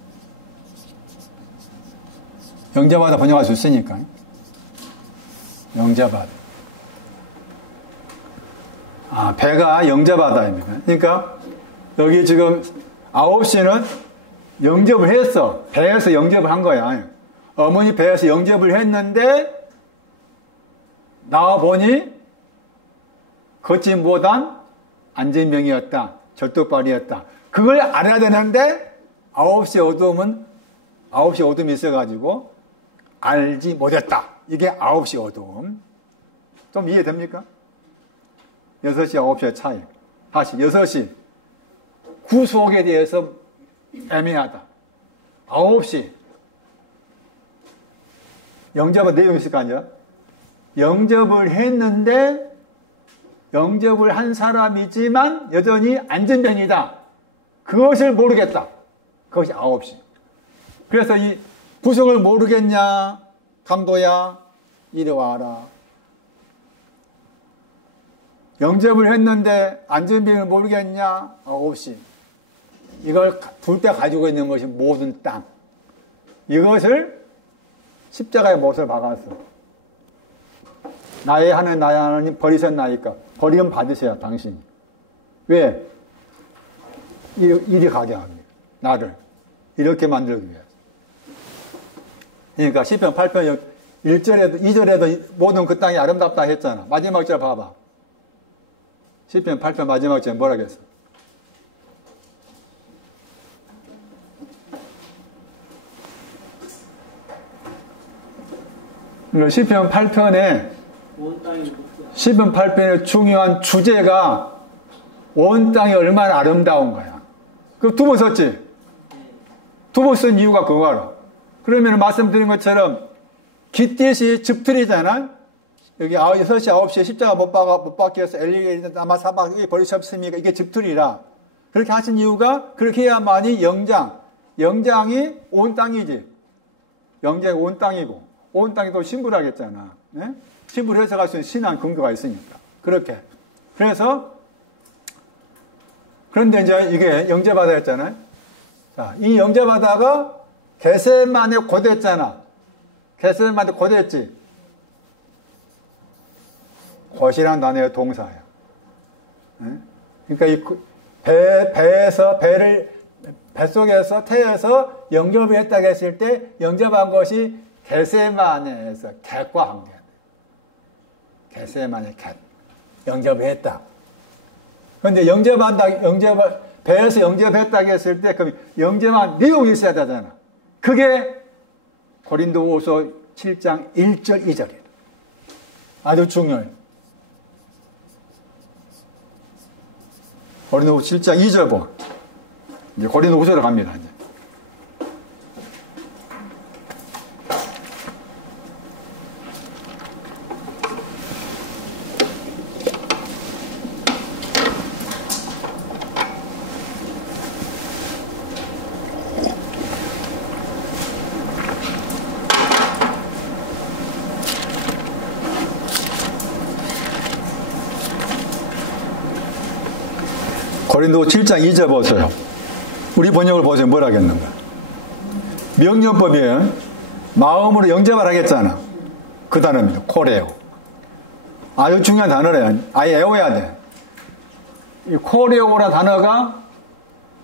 영접하다 번역할 수 있으니까. 영접하다. 배가 영접하다입니다. 그러니까 여기 지금 9시는 영접을 했어. 배에서 영접을 한 거야. 어머니 배에서 영접을 했는데 나와보니 걷지 못한 안진병이었다. 절뚝발이었다. 그걸 알아야 되는데 9시 어둠이 있어가지고 알지 못했다. 이게 9시 어둠. 좀 이해됩니까? 6시, 9시의 차이. 다시 6시. 구속에 대해서 애매하다. 9시. 영접은 내용이 있을 거 아니야? 영접을 했는데 영접을 한 사람이지만 여전히 안전병이다. 그것을 모르겠다. 그것이 9시. 그래서 이 구속을 모르겠냐? 강도야, 이리 와라. 영접을 했는데 안전병을 모르겠냐? 9시. 이걸 둘 때 가지고 있는 것이 모든 땅. 이것을 십자가의 못을 박았어. 나의 하나님, 나의 하나님 버리셨나이까? 버리면 받으세요, 당신이. 왜? 이리 가게 합니다. 나를. 이렇게 만들기 위해서. 그러니까 시편 8편 1절에도 2절에도 모든 그 땅이 아름답다 했잖아. 마지막 절 봐봐. 시편 8편 마지막 절 뭐라고 했어? 시편 8편의 중요한 주제가 온 땅이 얼마나 아름다운 거야. 그 두 번 썼지? 두 번 쓴 이유가 그거라. 그러면 말씀드린 것처럼 깃딧이 집틀이잖아. 여기 6시, 9시에 십자가 못 박기 위해서 엘리게 남아 사박 버리셨습니까? 이게 집틀이라. 그렇게 하신 이유가 그렇게 해야만이 영장이 온 땅이지. 영장이 온 땅이고 온 땅이 또 신부라 했잖아. 네? 신부를 해석할 수 있는 신앙 근거가 있으니까. 그렇게. 그런데 이제 이게 영접하다 했잖아요. 자, 이 영접하다가 겟세마네 고됐잖아. 겟세마네 고됐지. 곧이란 단어의 동사야. 네? 그러니까 이 뱃속에서 태에서 영접을 했다고 했을 때 영접한 것이 겟세마네에서 겟과 관계돼. 겟세마네 겟. 영접을 했다. 그런데 배에서 영접했다고 했을 때 그럼 영접한 내용이 있어야 되잖아. 그게 고린도후서 7장 1절 2절이에요. 아주 중요해요. 고린도후서 7장 2절 보. 이제 고린도후서로 갑니다. 이제. 고린도후서 7장 2절 보세요. 우리 번역을 보세요. 뭐라 하겠는가? 명령법에 마음으로 영접을 하겠잖아. 그 단어입니다. 코레오. 아주 중요한 단어래요. 아예 외워야 돼. 이 코레오라는 단어가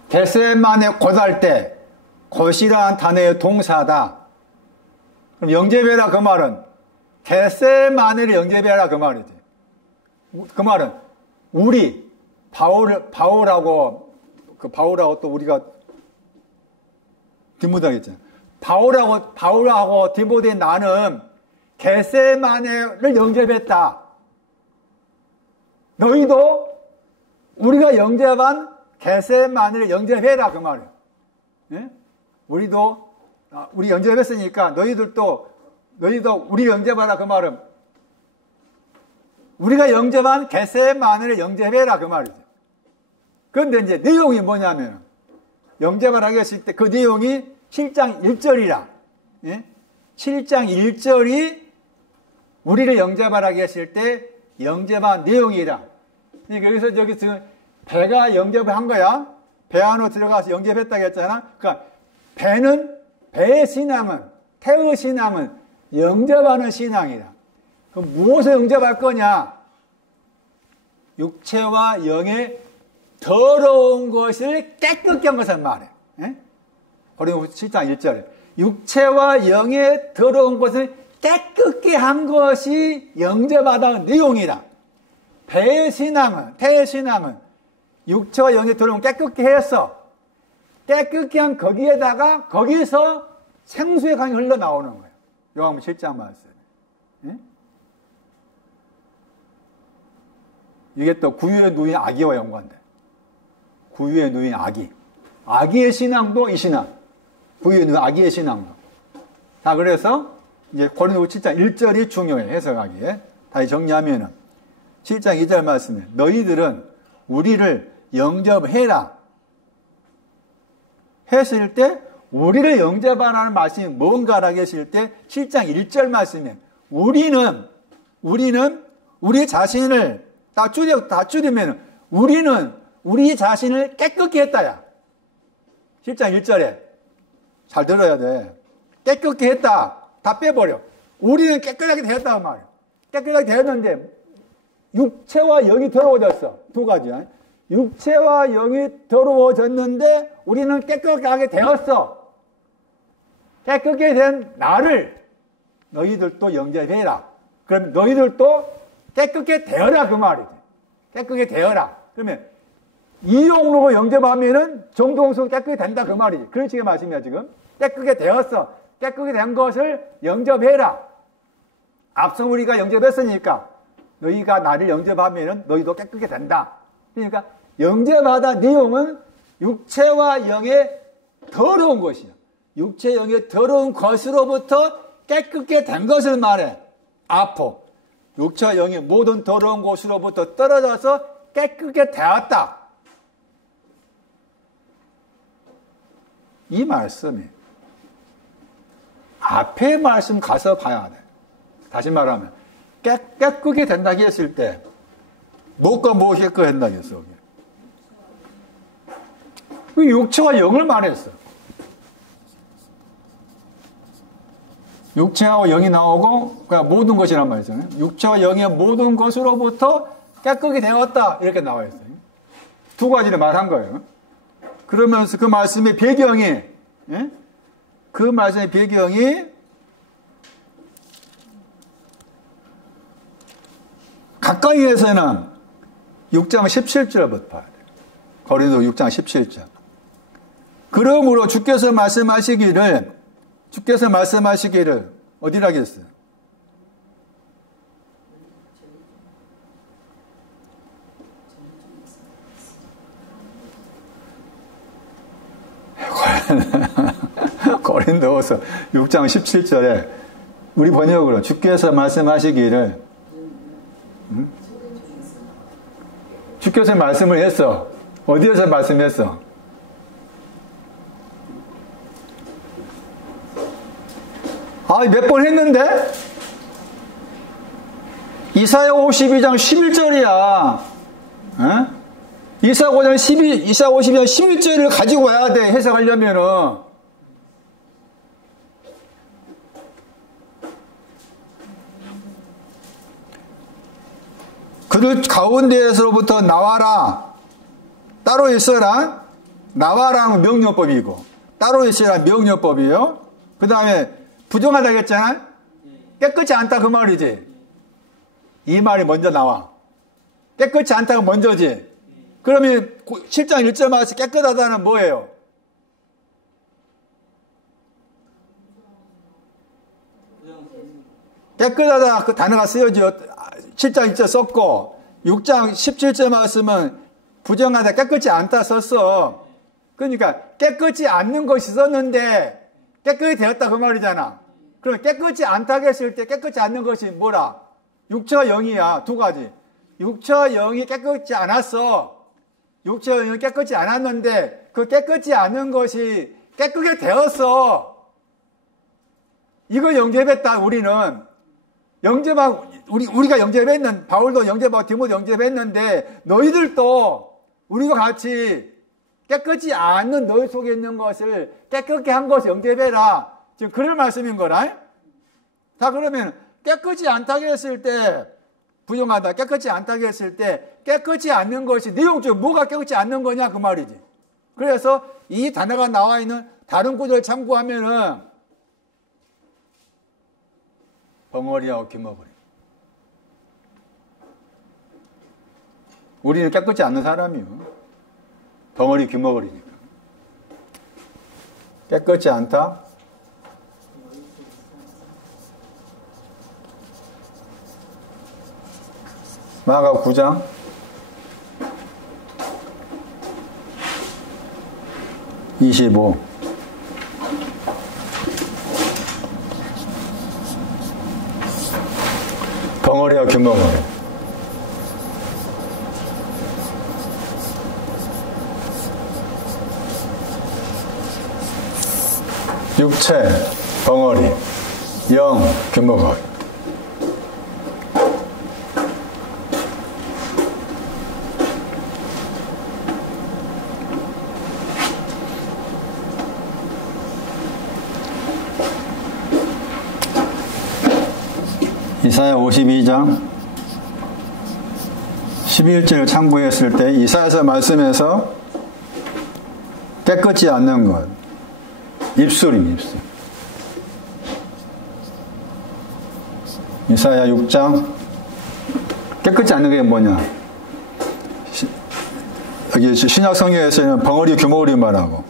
겟세마네 곧할 때 곧이라는 단어의 동사다. 그럼 영접해라 그 말은 겟세마네를 영접해라 그 말이지. 그 말은 우리 바울하고 또 우리가 디모데겠잖아. 바울하고 디모데 나는 겟세마네를 영접했다. 너희도 우리가 영접한 겟세마네를 영접해라 그 말이에요. 예? 우리 영접했으니까 너희도 우리 영접하라 그 말은 우리가 영접한 겟세마네를 영접해라 그 말이죠. 그런데 이제 내용이 뭐냐면 영접을 하게 했을 때 그 내용이 7장 1절이라. 예? 7장 1절이 우리를 영접을 하게 했을 때 영접한 내용이라. 그러니까 여기서 지금 배가 영접을 한 거야. 배 안으로 들어가서 영접했다고 했잖아. 그러니까 배의 신앙은, 태의 신앙은 영접하는 신앙이라. 그럼 무엇을 영접할 거냐? 육체와 영의 더러운 것을 깨끗게 한 것을 말해. 예? 고린도후서 7장 1절에 육체와 영의 더러운 것을 깨끗게 한 것이 영접하다는 내용이라. 배의 신앙은, 태의 신앙은 육체와 영의 더러운 걸 깨끗게 했어. 깨끗게 한 거기서 생수의 강이 흘러나오는 거예요. 요한복음 7장 말씀. 예? 이게 또 구유에 누인 아기와 연관돼. 구유에 누인 아기. 아기의 신앙도 이 신앙. 구유에 누인 아기의 신앙도. 자, 그래서 이제 고린도후서 7장 1절이 중요해, 해석하기에. 다시 정리하면은 7장 2절 말씀에 너희들은 우리를 영접해라 했을 때 우리를 영접하라는 말씀이 뭔가라고 했을 때 7장 1절 말씀에 우리는 우리 자신을 다 줄이면 우리는 우리 자신을 깨끗게 했다야. 7장 1절에 잘 들어야 돼. 깨끗게 했다. 다 빼버려. 우리는 깨끗하게 되었다고 말이야. 깨끗하게 되었는데 육체와 영이 더러워졌어. 두 가지야. 육체와 영이 더러워졌는데 우리는 깨끗하게 되었어. 깨끗게 된 나를 너희들도 영접해라. 그럼 너희들도 깨끗게 되어라 그 말이지. 깨끗게 되어라. 그러면 이용으로 영접하면은 정동수 깨끗게 된다 그 말이지. 그런 식의 말씀이야 지금. 깨끗게 되었어. 깨끗게 된 것을 영접해라. 앞서 우리가 영접했으니까 너희가 나를 영접하면은 너희도 깨끗게 된다. 그러니까 영접하다 내용은 육체와 영의 더러운 것이야. 육체 영의 더러운 것으로부터 깨끗게 된 것을 말해. 아포. 육체와 영의 모든 더러운 곳으로부터 떨어져서 깨끗게 되었다. 이 말씀이 앞에 말씀 가서 봐야 돼. 다시 말하면 깨끗게 된다고 했을 때 무엇과 무엇이 깨끗해진다고 했어. 그 육체와 영을 말했어. 육체와 영이 나오고 그냥 모든 것이란 말이잖아요. 육체와 영의 모든 것으로부터 깨끗게 되었다 이렇게 나와 있어요. 두 가지를 말한 거예요. 그러면서 그 말씀의 배경이 예? 그 말씀의 배경이 가까이에서는 6장 17절부터 봐야 돼요. 고린도서 6장 17절. 그러므로 주께서 말씀하시기를 어디라 하겠어요? 고린도서 6장 17절에 우리 번역으로 주께서 말씀하시기를 주께서 말씀을 했어. 어디에서 말씀했어? 몇 번 했는데? 이사야 52장 11절이야. 이사야서 11절을 가지고 와야 돼, 해석하려면은. 그들 가운데에서부터 나와라. 따로 있어라. 나와라는 명령법이고, 따로 있어라 명령법이에요. 그 다음에 부정하다 했잖아. 깨끗이 않다 그 말이지. 이 말이 먼저 나와. 깨끗이 않다가 먼저지. 그러면 7장 1절 말에서 깨끗하다는 뭐예요? 깨끗하다 그 단어가 쓰여져 7장 1절 썼고 6장 17절 말씀은 부정하다 깨끗이 않다 썼어. 그러니까 깨끗이 않는 것이 썼는데 깨끗이 되었다 그 말이잖아. 그럼 깨끗이 않다고 했을 때 깨끗이 않는 것이 뭐라? 육체와 영이야. 두 가지. 육체와 영이 깨끗이 않았어. 육체와 영이 깨끗이 않았는데 그 깨끗이 않은 것이 깨끗게 되었어. 이거 영접했다 우리는. 영접하고 우리가 영접했는 바울도 영접하고 디모데 영접했는데 너희들도 우리가 같이 깨끗이 않는 너희 속에 있는 것을 깨끗게 한 것을 영접해라. 지금 그럴 말씀인 거라. 자, 그러면 깨끗이 않다고 했을 때 부정하다 깨끗이 않다고 했을 때 깨끗이 않는 것이 내용적으로 뭐가 깨끗이 않는 거냐 그 말이지. 그래서 이 단어가 나와 있는 다른 구절을 참고하면은 벙어리하고 귀머거리. 우리는 깨끗이 않는 사람이요. 벙어리 귀머거리니까. 깨끗이 않다. 마가 9장 25. 벙어리와 귀머거리. 육체, 벙어리, 영, 귀머거리. 이사야 52장 11절을 참고했을 때 이사야서 말씀에서 깨끗지 않는 것 입술이 입술. 이사야 6장 깨끗지 않는 게 뭐냐? 여기 신약 성경에서는 벙어리 규모리 말하고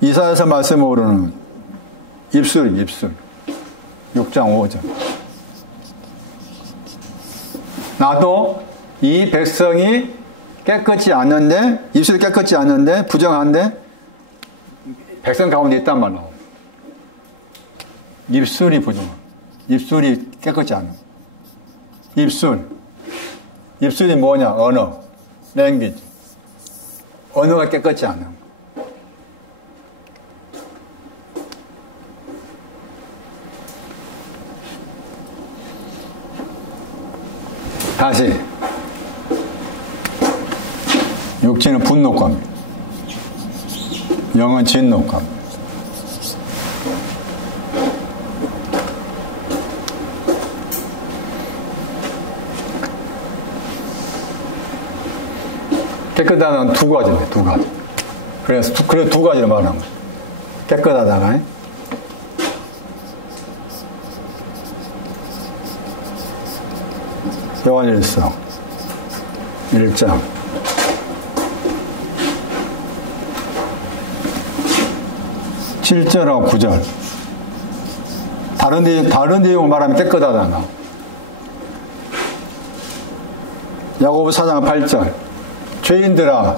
이사야서 말씀으로는 입술 입술. 6장 5절. 나도 이 백성이 깨끗지 않는데 입술이 깨끗지 않는데 부정한데 백성 가운데 있단 말로. 입술이 부정. 입술이 깨끗지 않은. 입술이 뭐냐? 언어. 랭귀지. 언어가 깨끗지 않은. 다시. 육체는 분노감. 영은 진노감. 깨끗하다는 두 가지네, 두 가지. 그래서 두 가지를 말하는 거야. 깨끗하다가. 요한일서 1장 7절하고 9절. 다른 내용을 말하면 깨끗하다. 야고보 4장 8절. 죄인들아,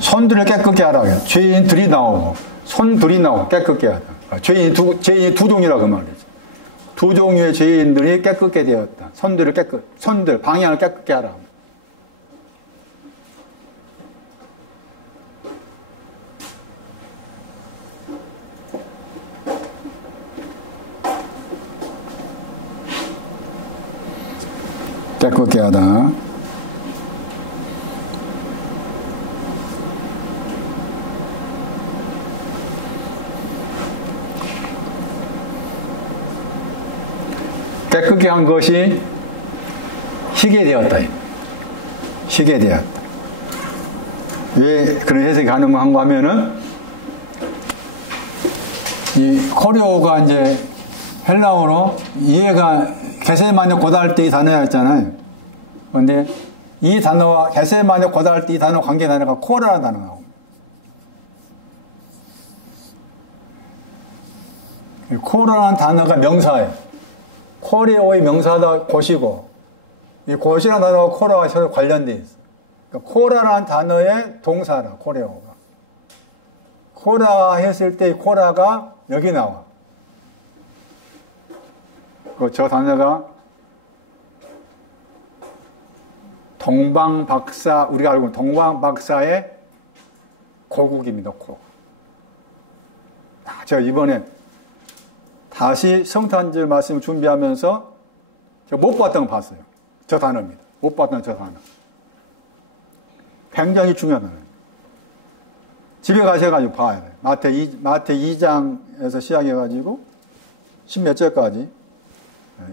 손들을 깨끗게 하라. 죄인들이 나오고, 손들이 나오고, 깨끗게 하라. 죄인이 두 종이라 그 말이지. 두 종류의 죄인들이 깨끗게 되었다. 손들, 방향을 깨끗게 하라. 깨끗게 하다. 깨끗게 한 것이 희게 되었다. 희게 되었다. 왜 그런 해석이 가능한가 하면은, 이 코리오가 이제 헬라어로 이해가 게세마네 고다할 때 이 단어였잖아요. 그런데 이 단어와 게세마네 고다할 때 이 단어 관계 단어가 코라라는 단어가 코라라는 단어가 명사예요. 코리오의 명사다 곳이고, 이 곳이라는 단어가 코라와 서로 관련되어 있어요. 그러니까 코라라는 단어의 동사라, 코리오가. 코라 했을 때 이 코라가 여기 나와. 저 단어가 동방박사, 우리가 알고 있는 동방박사의 고국입니다. 고. 제가 이번에 다시 성탄절 말씀 준비하면서 제가 못 봤던 거 봤어요. 저 단어입니다. 못 봤던 저 단어. 굉장히 중요한 단어예요. 집에 가셔가지고 봐야 돼요. 마태 2장에서 시작해가지고 10몇 절까지.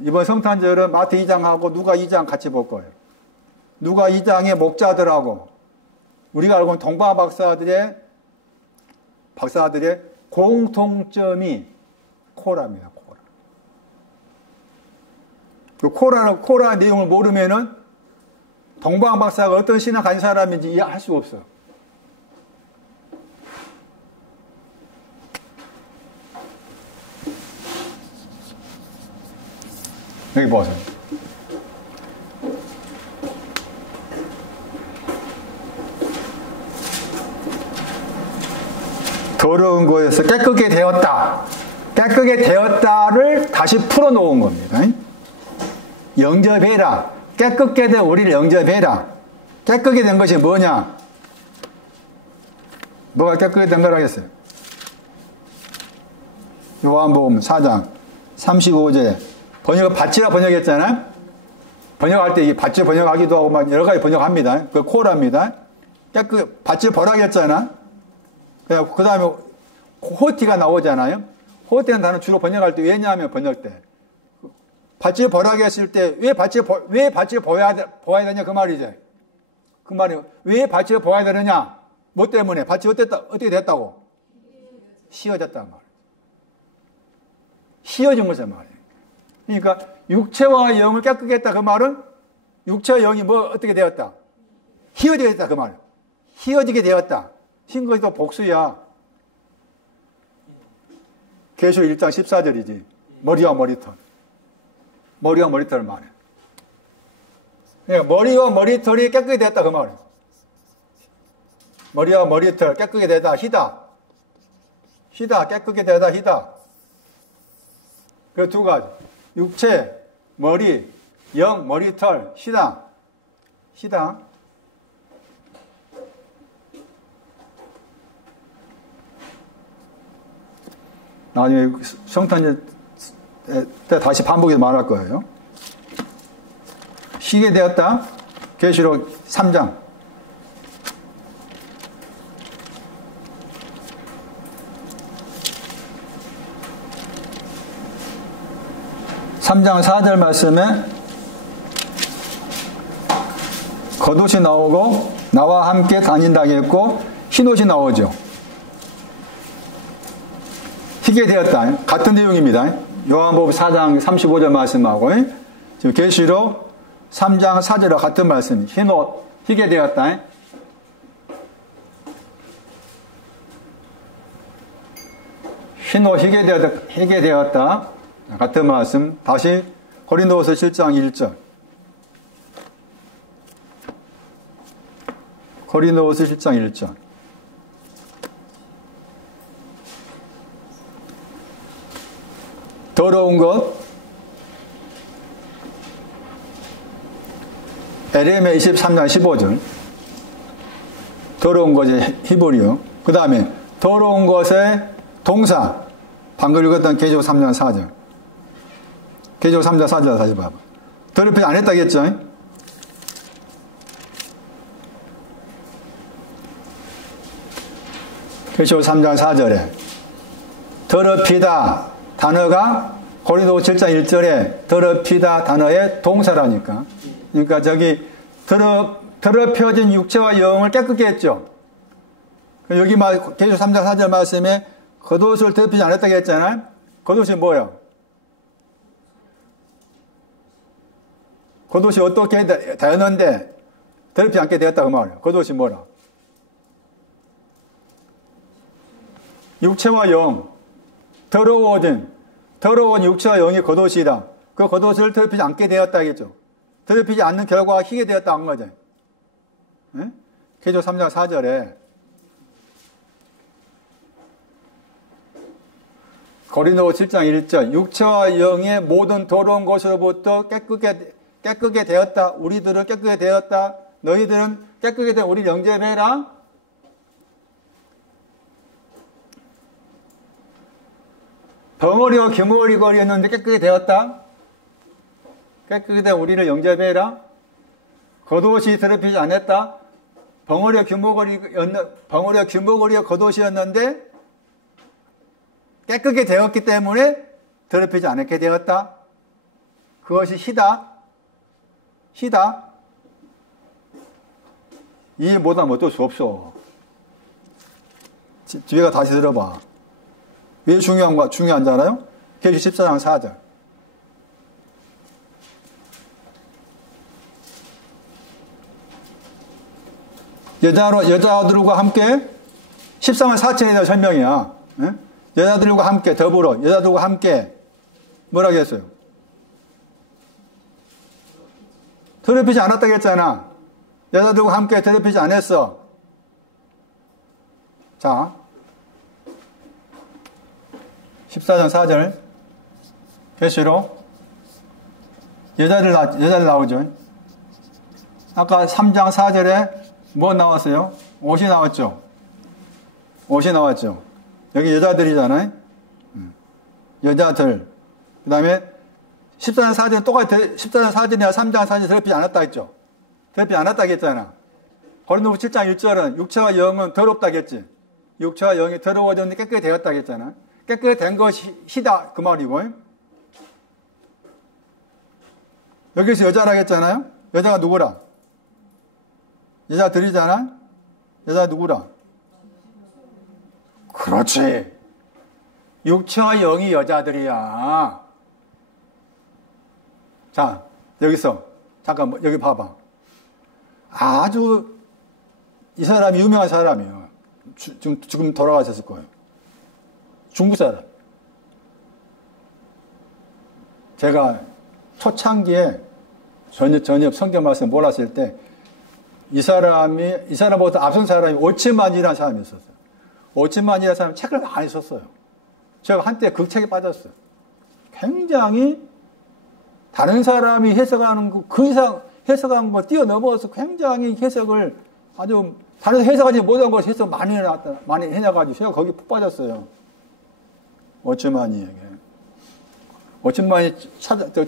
이번 성탄절은 마태 2장하고 누가 2장 같이 볼 거예요. 누가 2장의 목자들하고 우리가 알고 있는 동방 박사들의 공통점이 코라입니다. 코라. 코라 내용을 모르면은 동방 박사가 어떤 신앙 가진 사람인지 이해할 수가 없어요. 여기 보세요. 더러운 것에서 깨끗게 되었다. 깨끗게 되었다를 다시 풀어놓은 겁니다. 영접해라. 깨끗게 된 우리를 영접해라. 깨끗게 된 것이 뭐냐? 뭐가 깨끗게 된 거라겠어요? 요한복음 4장 35절에 번역을 밭이라 번역했잖아요. 번역할 때 이게 밭을 번역하기도 하고 막 여러 가지 번역합니다. 그 코라입니다. 밭을 벌하겠잖아. 그 다음에 호티가 나오잖아요. 호티라는 단어 주로 번역할 때 왜냐하면 번역 때 밭을 벌하게 했을 때 왜 밭을 보아야 되냐 그 말이죠. 그 말이 왜 밭을 보아야 되느냐? 뭐 때문에? 밭이 어떻게 됐다고? 씌어졌단 말이에요. 씌어진 것을 말이에요. 그러니까 육체와 영을 깨끗게 했다 그 말은 육체와 영이 뭐 어떻게 되었다? 휘어지게 됐다 그 말이에요. 휘어지게 되었다. 흰 것이 또 복수야. 계시록 1장 14절이지. 머리와 머리털. 머리와 머리털을 말해. 그러니까 머리와 머리털이 깨끗게 됐다 그 말이에요. 머리와 머리털 깨끗게 되다 희다. 희다 깨끗게 되다 희다. 그 두 가지. 육체, 머리, 영, 머리털, 희다. 희다. 나중에 성탄절 때 다시 반복해서 말할 거예요. 희게 되었다. 계시록 3장. 3장 4절 말씀에 겉옷이 나오고 나와 함께 다닌다 했고 흰옷이 나오죠. 희게 되었다. 같은 내용입니다. 요한복음 4장 35절 말씀하고 지금 계시록 3장 4절과 같은 말씀. 흰옷 희게 되었다. 흰옷 희게 되었다. 같은 말씀. 다시 고린도후서 7장 1절. 고린도후서 7장 1절. 더러운 것. 에레미야 23장 15절. 더러운 것의 히브리어. 그 다음에 더러운 것의 동사. 방금 읽었던 계시록 3장 4절. 계시록 3장 4절 다시 봐봐. 더럽히지 안 했다겠죠? 계시록 3장 4절에 더럽히다 단어가 고린도 7장 1절에 더럽히다 단어의 동사라니까. 그러니까 저기 더럽혀진 육체와 영을 깨끗게 했죠. 여기 계시록 3장 4절 말씀에 겉옷을 더럽히지 않았다고 했잖아요. 겉옷이 뭐예요? 겉옷이 어떻게 되었는데 더럽히지 않게 되었다고 말해요. 겉옷이 뭐라? 육체와 영, 더러운 육체와 영이 겉옷이다. 그 겉옷을 더럽히지 않게 되었다겠죠. 더럽히지 않는 결과가 희게 되었다 한 거죠. 네? 계시록 3장 4절에 고린도 7장 1절 육체와 영의 모든 더러운 것으로부터 깨끗게 되었다. 우리들은 깨끗게 되었다. 너희들은 깨끗게 된 우리 영접해라. 벙어리와 규머리거리였는데 깨끗게 되었다. 깨끗게 된 우리를 영접해라. 겉옷이 더럽히지 않았다. 벙어리와 규머거리가 겉옷이었는데 깨끗게 되었기 때문에 더럽히지 않게 되었다. 그것이 희다. 이해 못하면 어쩔 수 없어. 뒤에가 다시 들어봐. 왜 중요한잖아요? 계시록 14장 4절. 여자들과 함께 14만 4천에 대한 설명이야. 네? 여자들과 함께 더불어 여자들과 함께 뭐라고 했어요? 더럽히지 않았다고 했잖아. 여자들과 함께 더럽히지 않았어. 자 14장 4절 계시록 여자들 나오죠. 아까 3장 4절에 뭐 나왔어요? 옷이 나왔죠. 여기 여자들이잖아요. 여자들. 그 다음에 14장 4절은 똑같이 14장 4절이나 3장 4절 더럽히지 않았다 했죠. 더럽히지 않았다 했잖아. 고린도후 7장 1절은 육체와 영은 더럽다 했지. 육체와 영이 더러워졌는데 깨끗이 되었다 했잖아. 깨끗이 된 것이 희다 그 말이고. 여기서 여자라 했잖아요. 여자가 누구라? 여자들이잖아. 여자 누구라? 그렇지. 육체와 영이 여자들이야. 자, 여기서 잠깐 여기 봐봐. 아주 이 사람이 유명한 사람이에요. 지금 돌아가셨을 거예요. 중국 사람. 제가 초창기에 전혀 성경 말씀 몰랐을 때 이 사람보다 앞선 사람이 오치만이라는 사람이 있었어요. 오치만이라는 사람이 책을 많이 썼어요. 제가 한때 그 책에 빠졌어요. 굉장히 다른 사람이 해석하는 그 이상 해석한 거 뛰어넘어서 굉장히 해석을 아주 다른 해석하지 못한 걸 해석 많이 해놔가지고 제가 거기 푹 빠졌어요. 오치만이에게. 오치만이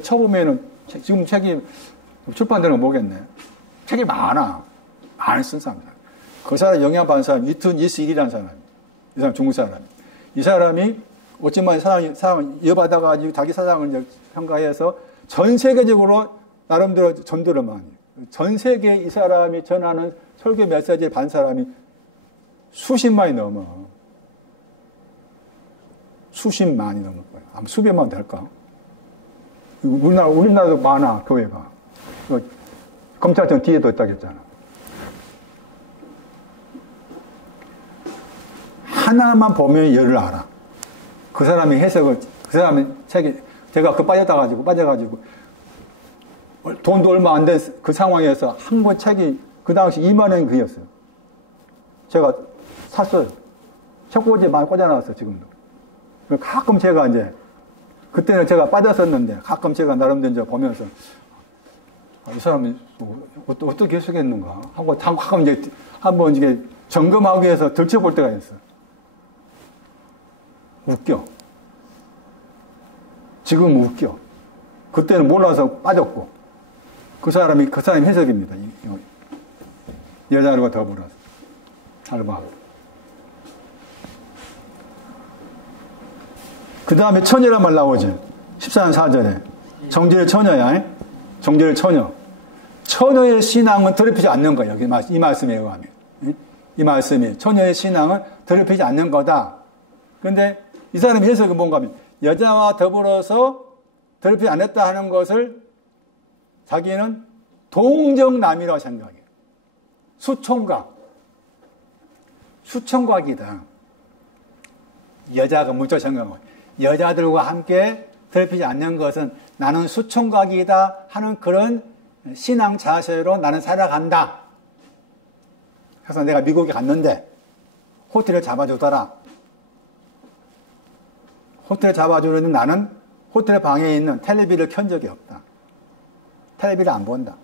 쳐보면은 지금 책이 출판되는 거 모르겠네. 책이 많이 쓴 사람. 그 사람 영향받은 사람이 이툰 이스일이라는 사람이에요. 이 사람 중국 사람이. 이 사람이 오치만이 사람을 이어받아가지고 자기 사상을 이제 평가해서 전 세계적으로 나름대로 전도를 많이 해요. 전 세계에 이 사람이 전하는 설교 메시지를 받은 사람이 수십만이 넘어. 수십만이 넘을 거예요. 아마 수백만 될까? 우리나라도 많아, 교회가. 검찰청 뒤에도 있다고 했잖아. 하나만 보면 열을 알아. 그 사람의 해석을, 그 사람의 책이, 제가 빠져가지고, 돈도 얼마 안 된 그 상황에서 한 권 책이 그 당시 2만 원이 그였어요. 제가 샀어요. 책꽂이 많이 꽂아놨어요, 지금도. 가끔 제가 이제, 그때는 제가 빠졌었는데, 가끔 제가 나름대로 이제 보면서, 이 사람이 어떻게 해석했는가 하고, 가끔 이제 한번 이게 점검하기 위해서 들춰볼 때가 있어요. 웃겨. 지금 웃겨. 그때는 몰라서 빠졌고, 그 사람이 해석입니다. 여자들과 더불어서. 잘 봐. 그 다음에 천이란 말 나오지. 14장 4절에 정죄의 처녀야. 정죄의 처녀. 처녀의 신앙은 더럽히지 않는 거예요. 이 말씀에 의하면. 이 말씀이 처녀의 신앙은 더럽히지 않는 거다. 그런데 이 사람의 해석은 뭔가 하면 여자와 더불어서 더럽히지 않았다 하는 것을 자기는 동정남이라고 생각해요. 수총각이다. 여자가 문자 생각하고 여자들과 함께 더럽히지 않는 것은 나는 수총각이다 하는 그런 신앙 자세로 나는 살아간다. 그래서 내가 미국에 갔는데 호텔을 잡아주더라. 호텔을 잡아주는데 나는 호텔 방에 있는 텔레비를 켠 적이 없다. 텔레비를 안 본다.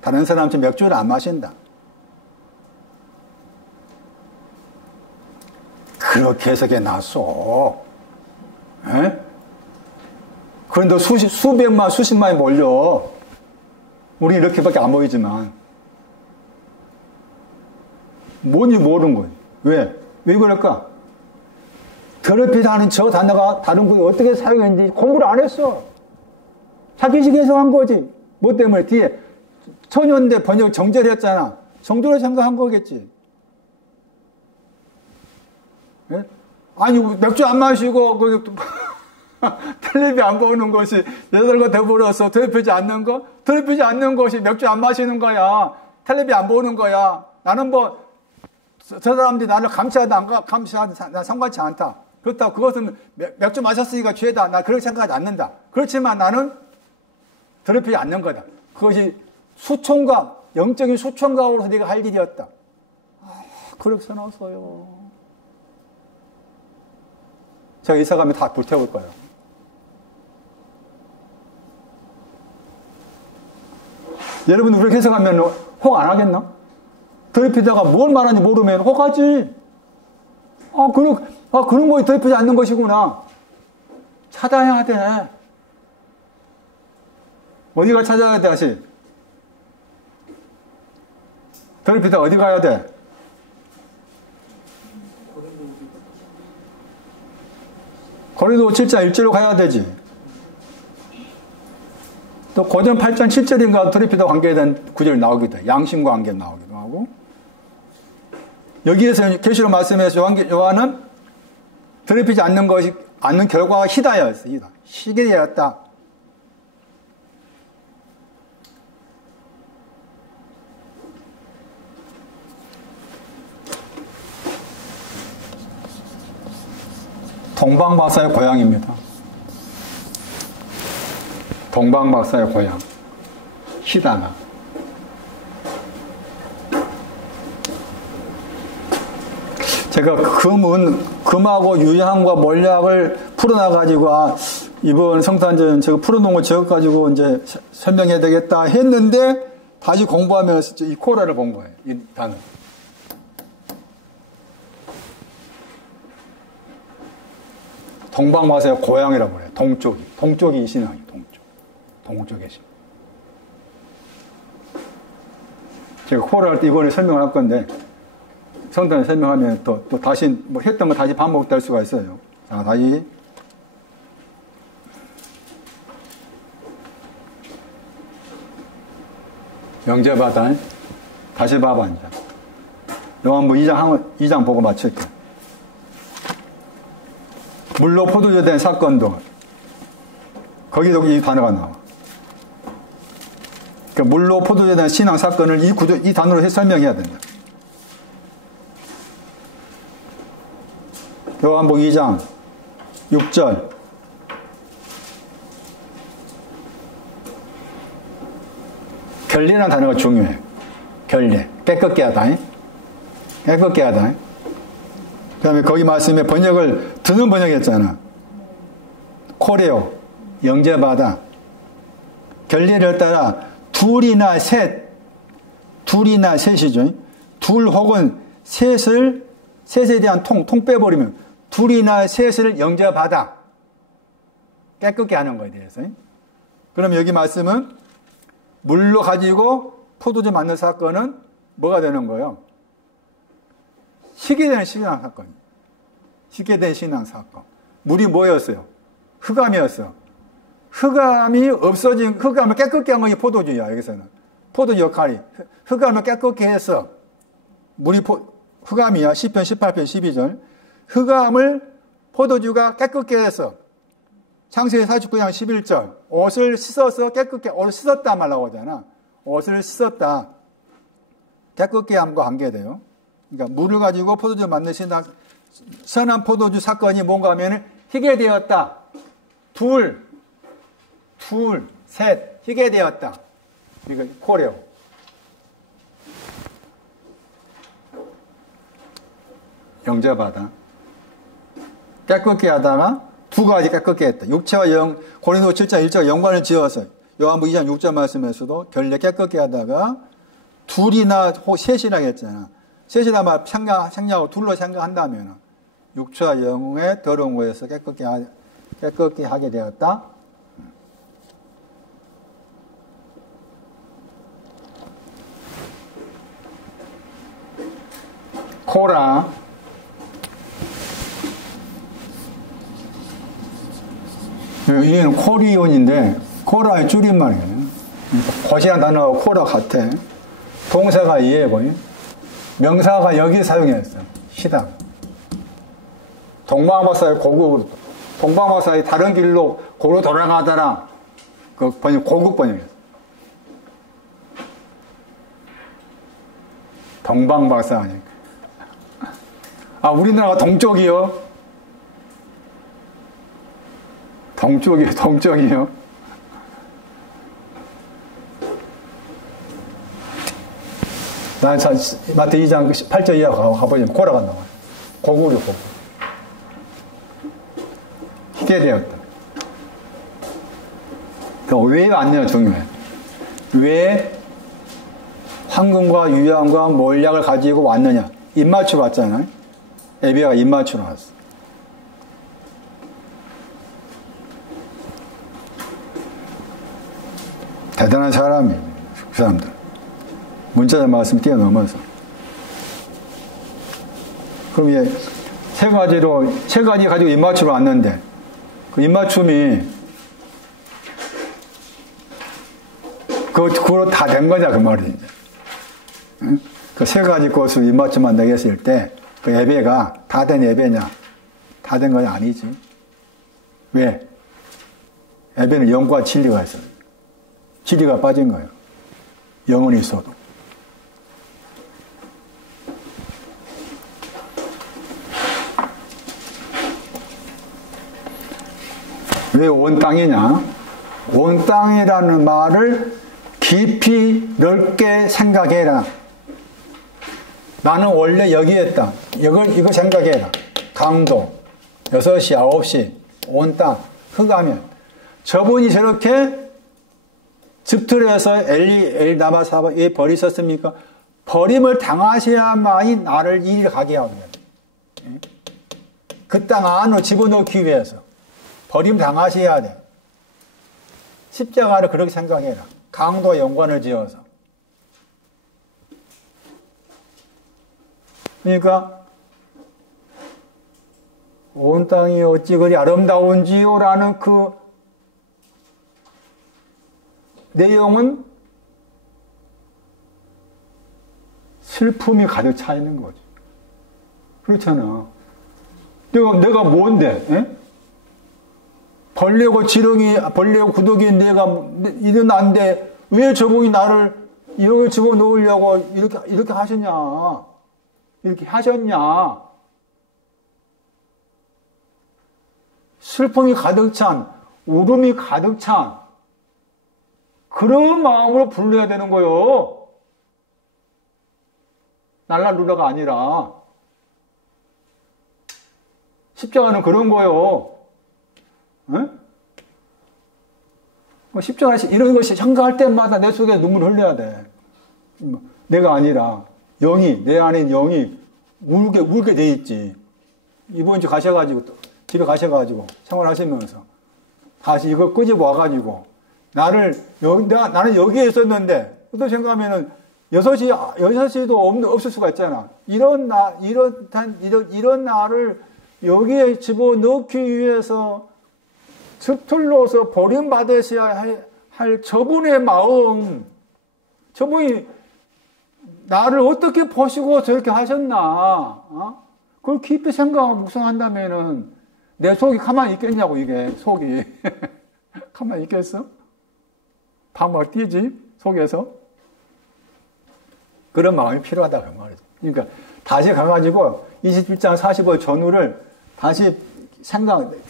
다른 사람처럼 맥주를 안 마신다. 그렇게 해석해 놨어. 에? 그런데 수백만, 수십만이 몰려. 우리 이렇게밖에 안 보이지만. 뭔지 모르는 거지. 왜? 왜 그럴까? 더럽히다는 저 단어가 다른 곳에 어떻게 사용했는지 공부를 안 했어. 자기식 해석한 거지. 뭐 때문에? 뒤에 천연대 번역 정제를 했잖아. 정도로 생각한 거겠지. 예? 아니, 맥주 안 마시고, 텔레비 안 보는 것이 여자들과 더불어서 더럽히지 않는 거? 더럽히지 않는 것이 맥주 안 마시는 거야. 텔레비 안 보는 거야. 나는 저 사람들이 나를 감시하다, 안 감시하다, 난 상관치 않다. 그렇다고 그것은 맥주 마셨으니까 죄다. 나 그렇게 생각하지 않는다. 그렇지만 나는 더럽히지 않는 거다. 그것이 수총각, 영적인 수총각으로서 네가 할 일이었다. 그렇게 써놨어요. 제가 이사 가면 다 불태울 거예요. 여러분, 그렇게 해석하면 혹 안 하겠나? 더럽히다가 뭘 말하는지 모르면 혹하지. 그런 것이 더럽히지 않는 것이구나. 찾아야 돼. 어디가 찾아야 돼, 다시? 더럽히다 어디 가야 돼? 고린도 7장 1절로 가야 되지. 또 고전 8장 7절인가 더럽히다 관계된 구절이 나오기도 해. 양심과 관계 나오기도 하고. 여기에서 계시록 말씀에서 요한은 더럽히지 않는 결과가 희다였어. 희게였다. 동방박사의 고향입니다. 동방박사의 고향. 희다나. 제가 금하고 유향과 몰약을 풀어놔가지고, 이번 성탄절 저거 풀어놓은 거 적어가지고 이제 설명해야 되겠다 했는데, 다시 공부하면서 이 코라를 본 거예요. 이 단어. 동방박사의 고향이라고 그래요. 동쪽이 이 신앙이 동쪽의 신앙. 제가 코를 할 때 이번에 설명을 할 건데 성탄에 설명하면 또 다시 뭐 했던 거 다시 반복될 수가 있어요. 자, 다시 영제바다 다시 봐봐 이제. 요한복음 2장 보고 맞출게. 물로 포도주 된 사건도 거기도 이 단어가 나와. 그러니까 물로 포도주 된 신앙 사건을 이 단어로 설명해야 된다. 요한복음 2장 6절. 결례라는 단어가 중요해. 결례. 깨끗게 하다. 깨끗게 하다. 그 다음에 거기 말씀에 번역을 드는 번역했잖아. 코레오, 영제바다. 결례를 따라 둘이나 셋이죠. 둘 혹은 셋에 대한 통 빼버리면 둘이나 셋을 영제바다. 깨끗게 하는 거에 대해서. 그럼 여기 말씀은 물로 가지고 포도주 만든 사건은 뭐가 되는 거예요? 희게 된 신앙 사건. 희게 된 신앙 사건. 물이 뭐였어요? 흑암이었어. 흑암이 없어진, 흑암을 깨끗게 한 것이 포도주야, 여기서는. 포도주 역할이. 흑암을 깨끗게 했어. 흑암이야. 시편 18편 12절. 흑암을 포도주가 깨끗게 했어. 창세기 49장 11절. 옷을 씻어서 깨끗게, 옷을 씻었다 말라고 하잖아. 옷을 씻었다. 깨끗게 함과 관계돼요. 그러니까 물을 가지고 포도주 만드신다. 선한 포도주 사건이 뭔가 하면 희게 되었다. 둘, 셋, 희게 되었다. 이거 코레오. 영접하다. 깨끗게 하다가 두 가지 깨끗게 했다. 육체와 영, 고린도 7장 1절 연관을 지어서 요한복음 2장 6절 말씀에서도 결례 깨끗게 하다가 둘이나 셋이라 했잖아. 셋이나 말 생략하고 둘로 생각한다면 육체와 영의 더러운 것에서 깨끗게 하게 되었다. 코라. 얘는 코리온인데 코라의 줄임말이에요. 거시한 단어가 코라 같아. 동사가 이해고 명사가 여기 사용했어. 시당. 동방박사의 고국으로, 동방박사의 다른 길로 고로 돌아가더라. 그 고국 번역이었어. 동방박사 아니까. 아, 우리나라가 동쪽이요? 동쪽이요? 난 마태 2장 8절 이하 가보면 고라가 나와요. 고구려 고구. 희게 되었다. 왜 왔느냐 중요해. 왜 황금과 유향과 몰약을 가지고 왔느냐. 입맞추러 왔잖아요. 에비아가 입맞추러 왔어. 대단한 사람이에요. 그 사람들. 문자의 말씀 뛰어넘어서. 그럼 얘 세 가지 가지고 입맞춤을 왔는데, 그 입맞춤이, 그거 다 된 거냐, 그 말이지. 응? 그 세 가지 것으로 입맞춤만 내겠을 때, 그 예배가 다 된 예배냐? 다 된 건 아니지. 왜? 예배는 영과 진리가 있어요. 진리가 빠진 거예요. 영은 있어도. 왜 온 땅이냐? 온 땅이라는 말을 깊이 넓게 생각해라. 나는 원래 여기였다. 이거 생각해라. 강도, 6시, 9시, 온 땅, 흑암면. 저분이 저렇게 집틀에서 엘리 나마사바에 버리셨습니까? 버림을 당하셔야만이 나를 이리 가게 하거든. 그 땅 안으로 집어넣기 위해서 버림 당하셔야 돼. 십자가를 그렇게 생각해라. 강도와 연관을 지어서. 그러니까 온 땅이 어찌 그리 아름다운지요라는 그 내용은 슬픔이 가득 차 있는 거지. 그렇잖아. 내가 뭔데? 에? 벌레고 지렁이, 벌레고 구더기 내가 이런 난데 왜 저분이 나를 이렇게 집어넣으려고 이렇게 하셨냐? 이렇게 하셨냐? 슬픔이 가득 찬, 울음이 가득 찬 그런 마음으로 불러야 되는 거요. 날라루라가 아니라. 십자가는 그런 거요. 응? 십자가 이런 것이 생각할 때마다 내 속에 눈물을 흘려야 돼. 내가 아니라 영이, 내 안에 영이 울게 돼 있지. 이번 주 가셔가지고 집에 가셔가지고 생활하시면서 다시 이거 끄집어 와가지고 나는 여기에 있었는데 어떤 생각하면은 6시도 없을 수가 있잖아. 이런 나를 여기에 집어넣기 위해서 스툴로서 버림받으셔야 할 저분의 마음, 저분이 나를 어떻게 보시고 저렇게 하셨나, 그걸 깊이 생각하고 묵상한다면은 내 속이 가만히 있겠냐고, 이게 속이. 가만히 있겠어? 방막 뛰지 속에서. 그런 마음이 필요하다 그 말이죠. 그러니까 다시 가가지고 27장 45 전후를 다시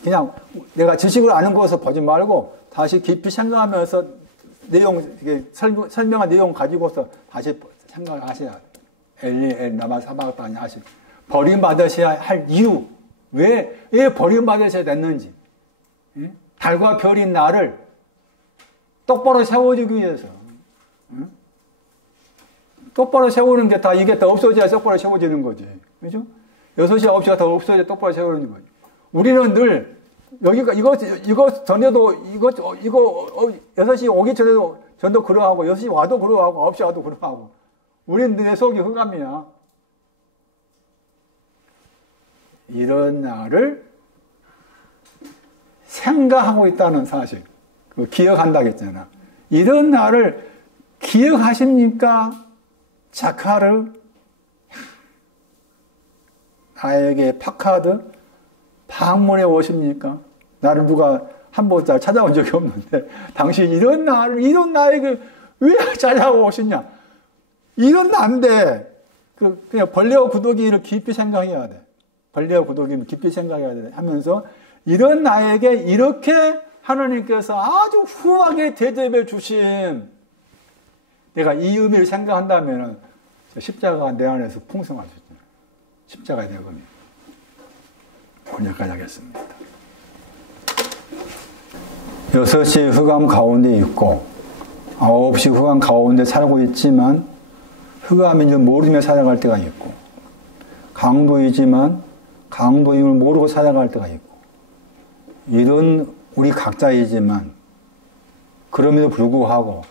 그냥 내가 지식으로 아는 것을 보지 말고 다시 깊이 생각하면서 설명한 내용 가지고서 다시 생각을 하셔야 엘리 나마 사바다니 하시 버림받으셔야 할 이유, 왜 버림받으셔야 됐는지, 달과 별인 나를 똑바로 세워주기 위해서, 똑바로 세우는 게 이게 다 없어져야 똑바로 세워지는 거지. 그죠? 6시, 9시가 다 없어져야 똑바로 세우는 거지. 우리는 늘, 이거 전에도, 6시 오기 전도 그러하고, 6시 와도 그러하고, 9시 와도 그러하고. 우리는 내 속이 흑암이야. 이런 날을 생각하고 있다는 사실. 기억한다고 했잖아. 이런 날을 기억하십니까? 자카르, 나에게 파카드, 방문해 오십니까? 나를 누가 한 번도 찾아온 적이 없는데, 당신 이런 나에게 왜 찾아오시냐? 이런 나인데, 그냥 벌레와 구더기를 깊이 생각해야 돼. 벌레와 구더기를 깊이 생각해야 돼. 하면서, 이런 나에게 이렇게 하나님께서 아주 후하게 대접해 주심, 내가 이 의미를 생각한다면 십자가가 내 안에서 풍성할 수 있잖아요. 십자가의 대금이. 오늘까지 하겠습니다. 6시 흑암 가운데 있고 9시 흑암 가운데 살고 있지만 흑암인 줄 모르며 살아갈 때가 있고 강도이지만 강도임을 모르고 살아갈 때가 있고 이런 우리 각자이지만 그럼에도 불구하고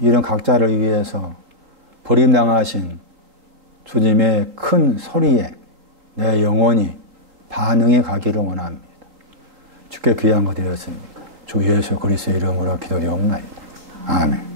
이런 각자를 위해서 버림당하신 주님의 큰 소리에 내 영혼이 반응해 가기를 원합니다. 주께 귀한 거 드렸습니다. 주 예수 그리스도의 이름으로 기도드리옵나이다. 아멘.